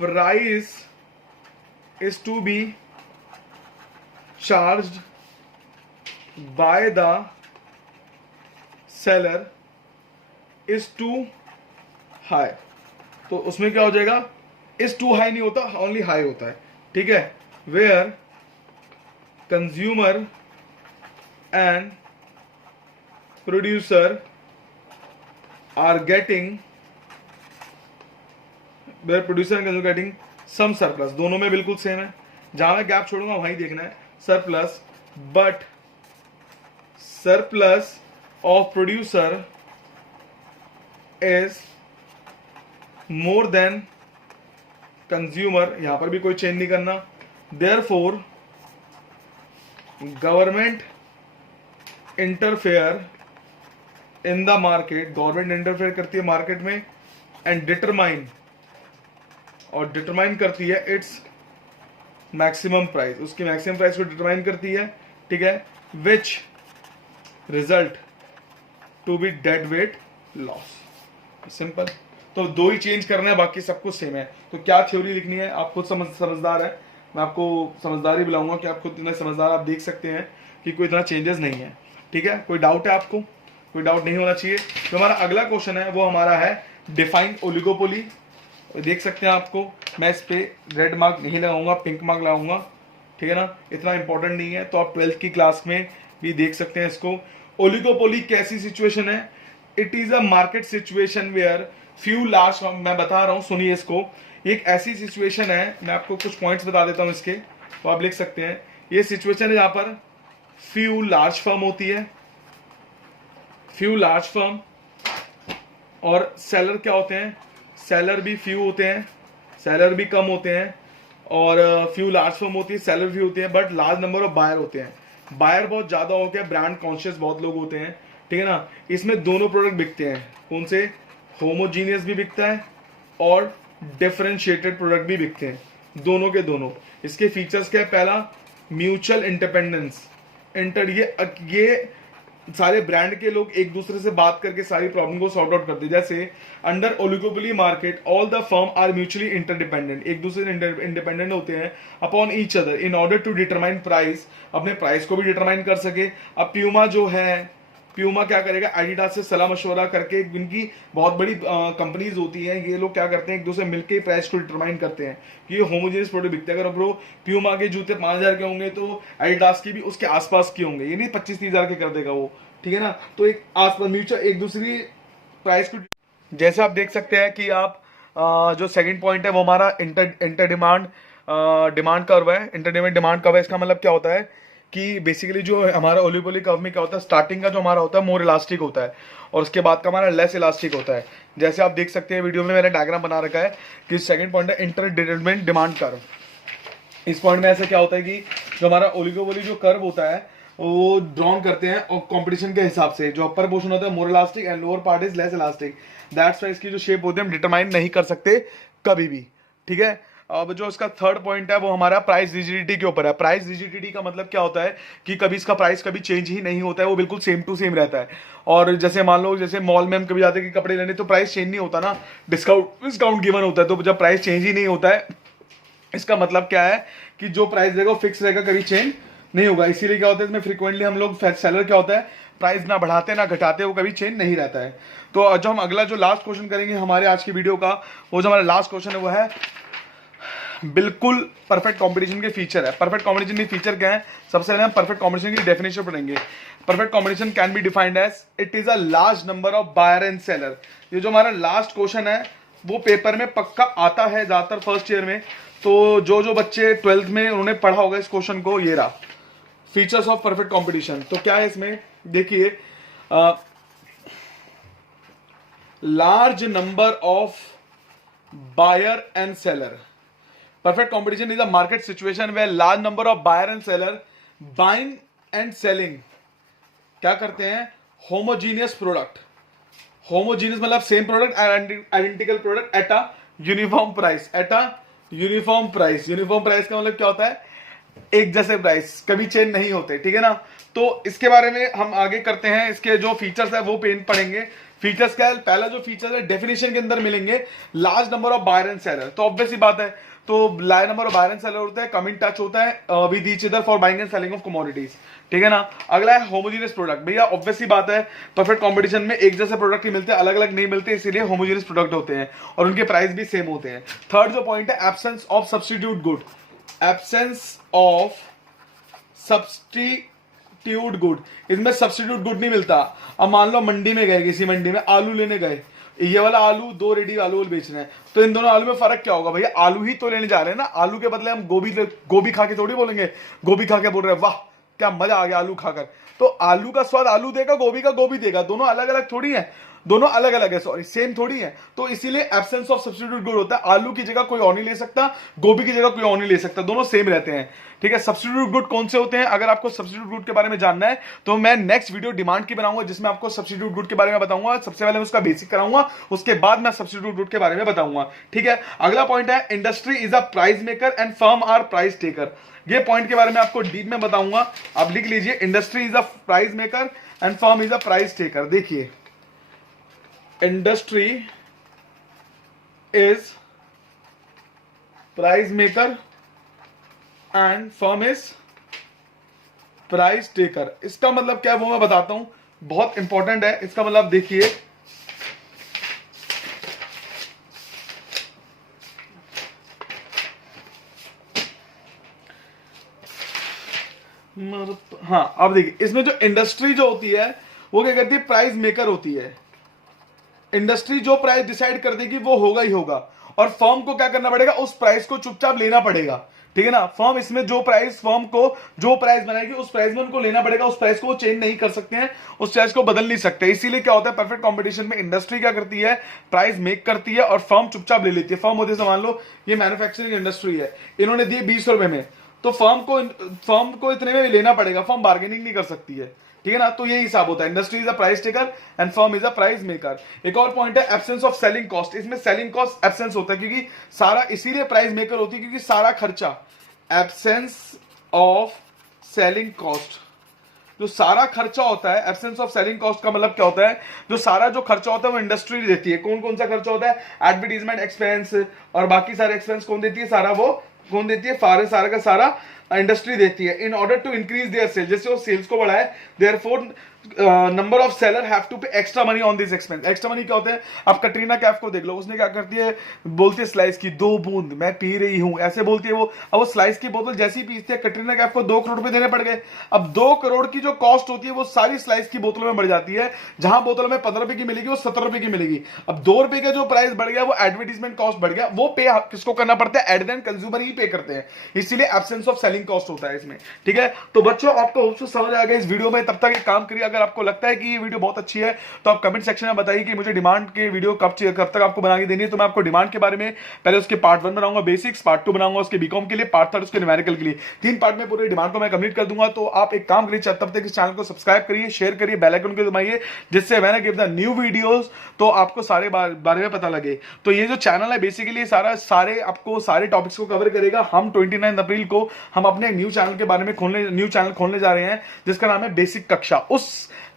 price is to be charged by the seller is too high, तो उसमें क्या हो जाएगा, इज टू हाई नहीं होता, ओनली हाई होता है, ठीक है। Where consumer and producer are getting, where producer and consumer getting some surplus, दोनों में बिल्कुल सेम है, जहां मैं गैप छोड़ूंगा वहीं देखना है, surplus, but surplus of producer is more than consumer, यहां पर भी कोई चेंज नहीं करना। Therefore government interfere in the market, government interfere करती है मार्केट में, एंड डिटरमाइन, और डिटरमाइन करती है इट्स मैक्सिमम प्राइस, उसकी मैक्सिमम प्राइस को डिटरमाइन करती है, ठीक है, which result to be dead weight loss, simple. तो दो ही चेंज करना है, बाकी सब कुछ सेम है। तो क्या थ्योरी लिखनी है, आप खुद समझदार है, मैं आपको समझदारी बुलाऊंगा कि आप खुद इतने समझदार, आप देख सकते हैं कि कोई इतना चेंजेस नहीं है, ठीक है। कोई डाउट है आपको, कोई डाउट नहीं होना चाहिए। तो हमारा अगला क्वेश्चन है वो हमारा है डिफाइन ओलिगोपोली, देख सकते हैं आपको, मैं इस पे रेड मार्क नहीं लगाऊंगा, पिंक मार्क लगाऊंगा, ठीक है ना, इतना इंपॉर्टेंट नहीं है, तो आप 12th की क्लास में भी देख सकते हैं इसको। ओलिगोपोली कैसी सिचुएशन है, it is a market situation where few large, मैं बता रहा हूं सुनिए इसको, एक ऐसी सिचुएशन है, मैं आपको कुछ पॉइंट्स बता देता हूं इसके, तो आप लिख सकते हैं, ये सिचुएशन है जहां पर फ्यू लार्ज फर्म होती है, फ्यू लार्ज फर्म, और सेलर क्या होते हैं, सेलर भी फ्यू होते हैं, सेलर भी कम होते हैं, और फ्यू लार्ज फर्म होती है, सेलर भी होते हैं, but large number of buyer होते हैं, बायर बहुत ज्यादा हो गया, ब्रांड कॉन्शियस बहुत लोग होते हैं, ठीक है ना। इसमें दोनों प्रोडक्ट बिकते हैं, कौन से, होमोजीनियस भी बिकता है और डिफरेंशिएटेड प्रोडक्ट भी बिकते हैं, दोनों के दोनों। इसके फीचर्स क्या है, पहला म्यूचुअल इंडिपेंडेंस, ये सारे ब्रांड के लोग एक दूसरे से बात करके सारी प्रॉब्लम को सॉर्ट आउट करते हैं। जैसे under oligopoly market all the firm are mutually interdependent, एक दूसरे से इंडिपेंडेंट होते हैं upon each other in order to determine price, अपने प्राइस को भी डिटरमाइन कर सके। अब प्यूमा जो है प्यूमा क्या करेगा, एडिडास से सलाह मशवरा करके, इनकी बहुत बड़ी कंपनीज होती हैं, ये लोग क्या करते हैं एक दूसरे मिलकर प्राइस को डिटरमाइन करते हैं कि ये होमोजेनियस प्रोडक्ट बिकते हैं। अगर ब्रो प्यूमा के जूते 5,000 के होंगे तो एडिडास की भी उसके आसपास के होंगे, ये नहीं 25-30,000 के कर देगा वो, ठीक है ना। तो एक आसपास म्यूचुअल एक दूसरी प्राइस को, जैसे आप देख सकते हैं कि आप जो सेकंड पॉइंट है वो हमारा इंटर डिमांड डिमांड कर्व है। इंटर डिमांड कर्व है, इसका मतलब क्या होता है कि बेसिकली जो हमारा ओलिगोपोली कर्व में क्या होता है, स्टार्टिंग का जो हमारा होता है मोर इलास्टिक होता है और उसके बाद का हमारा लेस इलास्टिक होता है। जैसे आप देख सकते हैं वीडियो में मैंने डायग्राम बना रखा है कि सेकंड पॉइंट है इंटर डिमांड कर्व। इस पॉइंट में ऐसा क्या होता है कि जो हमारा ओलिगोपोली जो कर्व होता है वो ड्रॉन करते हैं और कंपटीशन के हिसाब से, जो अपर पोर्शन होता है मोर elastic and lower part is less elastic, that's why इसकी जो शेप होती है हम डिटरमाइन नहीं कर सकते कभी भी, ठीक है। अब जो इसका थर्ड पॉइंट है वो हमारा प्राइस रिजिडिटी के ऊपर है। प्राइस रिजिडिटी का मतलब क्या होता है कि कभी इसका प्राइस कभी चेंज ही नहीं होता है, वो बिल्कुल सेम टू सेम रहता है। और जैसे मान लो जैसे मॉल में हम कभी जाते हैं कि कपड़े लेने, तो प्राइस चेंज नहीं होता ना, डिस्काउंट गिवन होता है, तो जब प्राइस चेंज ही नहीं होता है इसका मतलब क्या है कि जो प्राइस रहेगा वो फिक्स रहेगा, कभी चेंज नहीं होगा। इसीलिए क्या होता है इसमें फ्रीक्वेंटली हम लोग सेलर क्या होता है प्राइस ना बढ़ाते ना घटाते, वो कभी चेंज नहीं रहता है। तो जो हम अगला जो लास्ट क्वेश्चन करेंगे हमारे आज की वीडियो का, वो जो हमारा लास्ट क्वेश्चन है वो है बिल्कुल परफेक्ट कॉम्बिनेशन के फीचर है। परफेक्ट कॉम्बिनेशन के फीचर क्या है, सबसे पहले हम परफेक्ट कॉम्बिनेशन की डेफिनेशन पढ़ेंगे। Perfect combination can be defined as it is a large number of buyer and seller. ये जो हमारा लास्ट क्वेश्चन है वो पेपर में पक्का आता है ज्यादातर फर्स्ट ईयर में, तो जो बच्चे 12th में उन्होंने पढ़ा होगा इस क्वेश्चन को, ये रहा फीचर्स ऑफ परफेक्ट कॉम्पिटिशन। तो क्या है इसमें देखिए, large number of buyer and seller. Perfect competition is a market situation where large number of buyer and seller buying and selling क्या करते हैं, homogeneous product। homogeneous मतलब same product, identical product at a uniform price, at a uniform price. Uniform price का मतलब क्या होता है, एक जैसे प्राइस, कभी चेंज नहीं होते, ठीक है ना। तो इसके बारे में हम आगे करते हैं, इसके जो फीचर्स है वो पढ़ेंगे। फीचर्स क्या है, पहला जो फीचर है डेफिनेशन के अंदर मिलेंगे, large number of buyer and seller. तो ऑब्वियस सी बात है, तो large number of buyer and seller होता है, कम इन टच होता है with each other for buying and selling of commodities, ठीक है ना। अगला है होमोजेनियस प्रोडक्ट। भैया ऑब्वियस सी बात है परफेक्ट कंपटीशन में एक जैसे प्रोडक्ट ही मिलते हैं, अलग अलग नहीं मिलते, इसीलिए होमोजेनियस प्रोडक्ट होते हैं और उनके प्राइस भी सेम होते हैं। थर्ड जो पॉइंट है absence of substitute good. Absence of substitute good, इसमें सब्स्टिट्यूट गुड नहीं मिलता। अब मान लो मंडी में गए, किसी मंडी में आलू लेने गए, ये वाला आलू 2 रेडी आलू बेच रहे हैं, तो इन दोनों आलू में फर्क क्या होगा, भैया आलू ही तो लेने जा रहे हैं ना, आलू के बदले हम गोभी खा के थोड़ी बोलेंगे, गोभी खा के बोल रहे हैं वाह क्या मजा आ गया आलू खाकर। तो आलू का स्वाद आलू देगा, गोभी का गोभी देगा, दोनों अलग अलग थोड़ी है, दोनों अलग अलग है, सॉरी सेम थोड़ी है। तो इसीलिए एब्सेंस ऑफ सब्स्टिट्यूट गुड होता है, आलू की जगह कोई और नहीं ले सकता, गोभी की जगह कोई और नहीं ले सकता, दोनों सेम रहते हैं, ठीक है। सब्स्टिट्यूट गुड कौन से होते हैं, अगर आपको सब्स्टिट्यूट गुड के बारे में जानना है तो मैं नेक्स्ट वीडियो डिमांड की बनाऊंगा, जिसमें आपको सब्स्टिट्यूट गुड के बारे में बताऊंगा। सबसे पहले उसका बेसिक कराऊंगा, उसके बाद मैं सब्स्टिट्यूट गुड के बारे में बताऊंगा, ठीक है। अगला पॉइंट है industry is a price maker and firm are price taker. ये पॉइंट के बारे में आपको डीप में बताऊंगा, आप लिख लीजिए, industry is a price maker and firm is a price taker. देखिए industry is price maker and firm is price taker. इसका मतलब क्या है वो मैं बताता हूं, बहुत इंपॉर्टेंट है इसका मतलब। देखिए हाँ, अब देखिए इसमें जो इंडस्ट्री जो होती है वो क्या करती है, प्राइस मेकर होती है। इंडस्ट्री जो प्राइस डिसाइड कर देगी वो होगा ही होगा, और फर्म को क्या करना पड़ेगा, उस प्राइस को चुपचाप लेना पड़ेगा, ठीक है ना। फर्म इसमें जो प्राइस फर्म को जो प्राइस बनाएगी उस प्राइस में उनको लेना पड़ेगा, उस प्राइस को वो चेंज नहीं कर सकते हैं, उस प्राइस को बदल नहीं सकते। इसीलिए क्या होता है परफेक्ट कंपटीशन में इंडस्ट्री क्या करती है, प्राइस मेक करती है और फर्म चुपचाप ले लेती है। फर्म होते से मान लो ये मैन्युफैक्चरिंग इंडस्ट्री है, इन्होंने दिए 20 रुपए में, तो फर्म को इतने में लेना पड़ेगा, फर्म बार्गेनिंग नहीं कर सकती है, ठीक है ना। तो ये हिसाब होता है, industry is a price taker and firm is a price maker. एक और पॉइंट है एब्सेंस ऑफ सेलिंग कॉस्ट। इसमें सेलिंग कॉस्ट एब्सेंस होता है क्योंकि सारा, इसीलिए प्राइस मेकर होती है क्योंकि सारा खर्चा, एब्सेंस ऑफ सेलिंग कॉस्ट, जो सारा खर्चा होता है, एब्सेंस ऑफ सेलिंग कॉस्ट का मतलब क्या होता है, जो सारा जो खर्चा होता है वो इंडस्ट्री देती है। कौन कौन सा खर्चा होता है, एडवर्टीजमेंट एक्सपेंस और बाकी सारे एक्सपेंस कौन देती है, सारा वो कौन देती है, सारा का सारा इंडस्ट्री देती है। In order to increase their sale, जैसे वो सेल्स को बढ़ाए, therefore number of seller have to pay extra money on this expense. Extra money क्या होते हैं? आप कटरीना कैफ को देख लो, उसने क्या करती है, बोलती है स्लाइस की 2 बूंद मैं पी रही हूं, ऐसे बोलती है वो। अब वो स्लाइस की बोतल जैसी ही पीती है, कटरीना कैफ को 2 करोड़ रुपए देने पड़ गए। अब 2 करोड़ की जो कॉस्ट होती है वो सारी स्लाइस की बोतलों में बढ़ जाती है। जहां बोतल में 15 रुपए की मिलेगी वो 17 रुपए की मिलेगी। अब 2 रुपए का जो प्राइस बढ़ गया वो एडवर्टीजमेंट कॉस्ट बढ़ गया, वो पे किसको करना पड़ता है? एड एंड कंज्यूमर ही पे करते हैं, इसीलिए एब्सेंस ऑफ सेलिंग कॉस्ट होता है इसमें। ठीक है, तो बच्चों आपको होप सो समझ आ गया इस वीडियो में। तब तक एक काम करिए, अगर आपको लगता है कि ये वीडियो बहुत अच्छी है तो आप कमेंट सेक्शन में बताइए कि मुझे डिमांड के वीडियो कब तक आपको बना के देनी है। तो मैं आपको डिमांड के बारे में पहले उसके पार्ट 1 बनाऊंगा बेसिक्स, पार्ट 2 बनाऊंगा उसके बीकॉम के लिए, पार्ट 3 उसके न्यूमेरिकल के लिए। 3 पार्ट में पूरे डिमांड को मैं कंप्लीट कर दूंगा। तो आप एक काम करिए, तब तक इस चैनल को सब्सक्राइब करिए, शेयर करिए, बेल आइकन को दबाइए, जिससे मैंने गिव द न्यू वीडियोस तो आपको सारे बारे में पता लगे। तो ये जो चैनल है बेसिकली आपको सारे टॉपिक्स को कवर करेगा। हम 29 अप्रैल को हम अपने न्यू चैनल के बारे में न्यू चैनल खोलने जा रहे हैं, जिसका नाम है बेसिक कक्षा। उस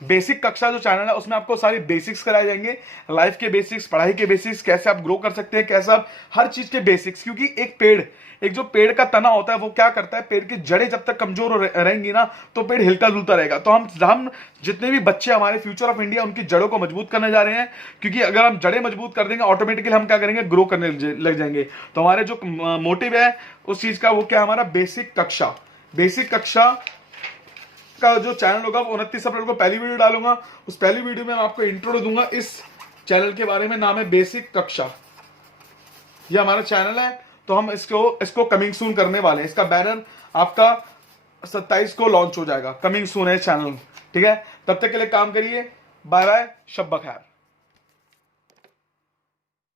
बेसिक कक्षा जो चैनल है उसमें आपको सारी बेसिक्स कराए जाएंगे, लाइफ के बेसिक्स, पढ़ाई के बेसिक्स, कैसे आप ग्रो कर सकते हैं, कैसे आप हर चीज के बेसिक्स। क्योंकि एक जो पेड़ का तना होता है वो क्या करता है, पेड़ की जड़ें जब तक कमजोर रहेंगी ना तो पेड़ हिलता जुलता रहेगा। तो हम जितने भी बच्चे हमारे फ्यूचर ऑफ इंडिया, उनकी जड़ों को मजबूत करने जा रहे हैं। क्योंकि अगर हम जड़ें मजबूत कर देंगे ऑटोमेटिकली हम क्या करेंगे, ग्रो करने लग जाएंगे। तो हमारे जो मोटिव है उस चीज का वो क्या, हमारा बेसिक कक्षा का जो चैनल होगा वो 29 अप्रैल को पहली वीडियो डालूंगा। उस पहली वीडियो में मैं आपको इंट्रो दूंगा इस चैनल के बारे में, नाम है बेसिक कक्षा। ये हमारा चैनल है, तो हम इसको कमिंग सून करने वाले हैं। इसका बैनर आपका 27 को लॉन्च हो जाएगा, कमिंग सून है चैनल। ठीक है, तब तक के लिए काम करिए, बाय बाय, शब बखैर।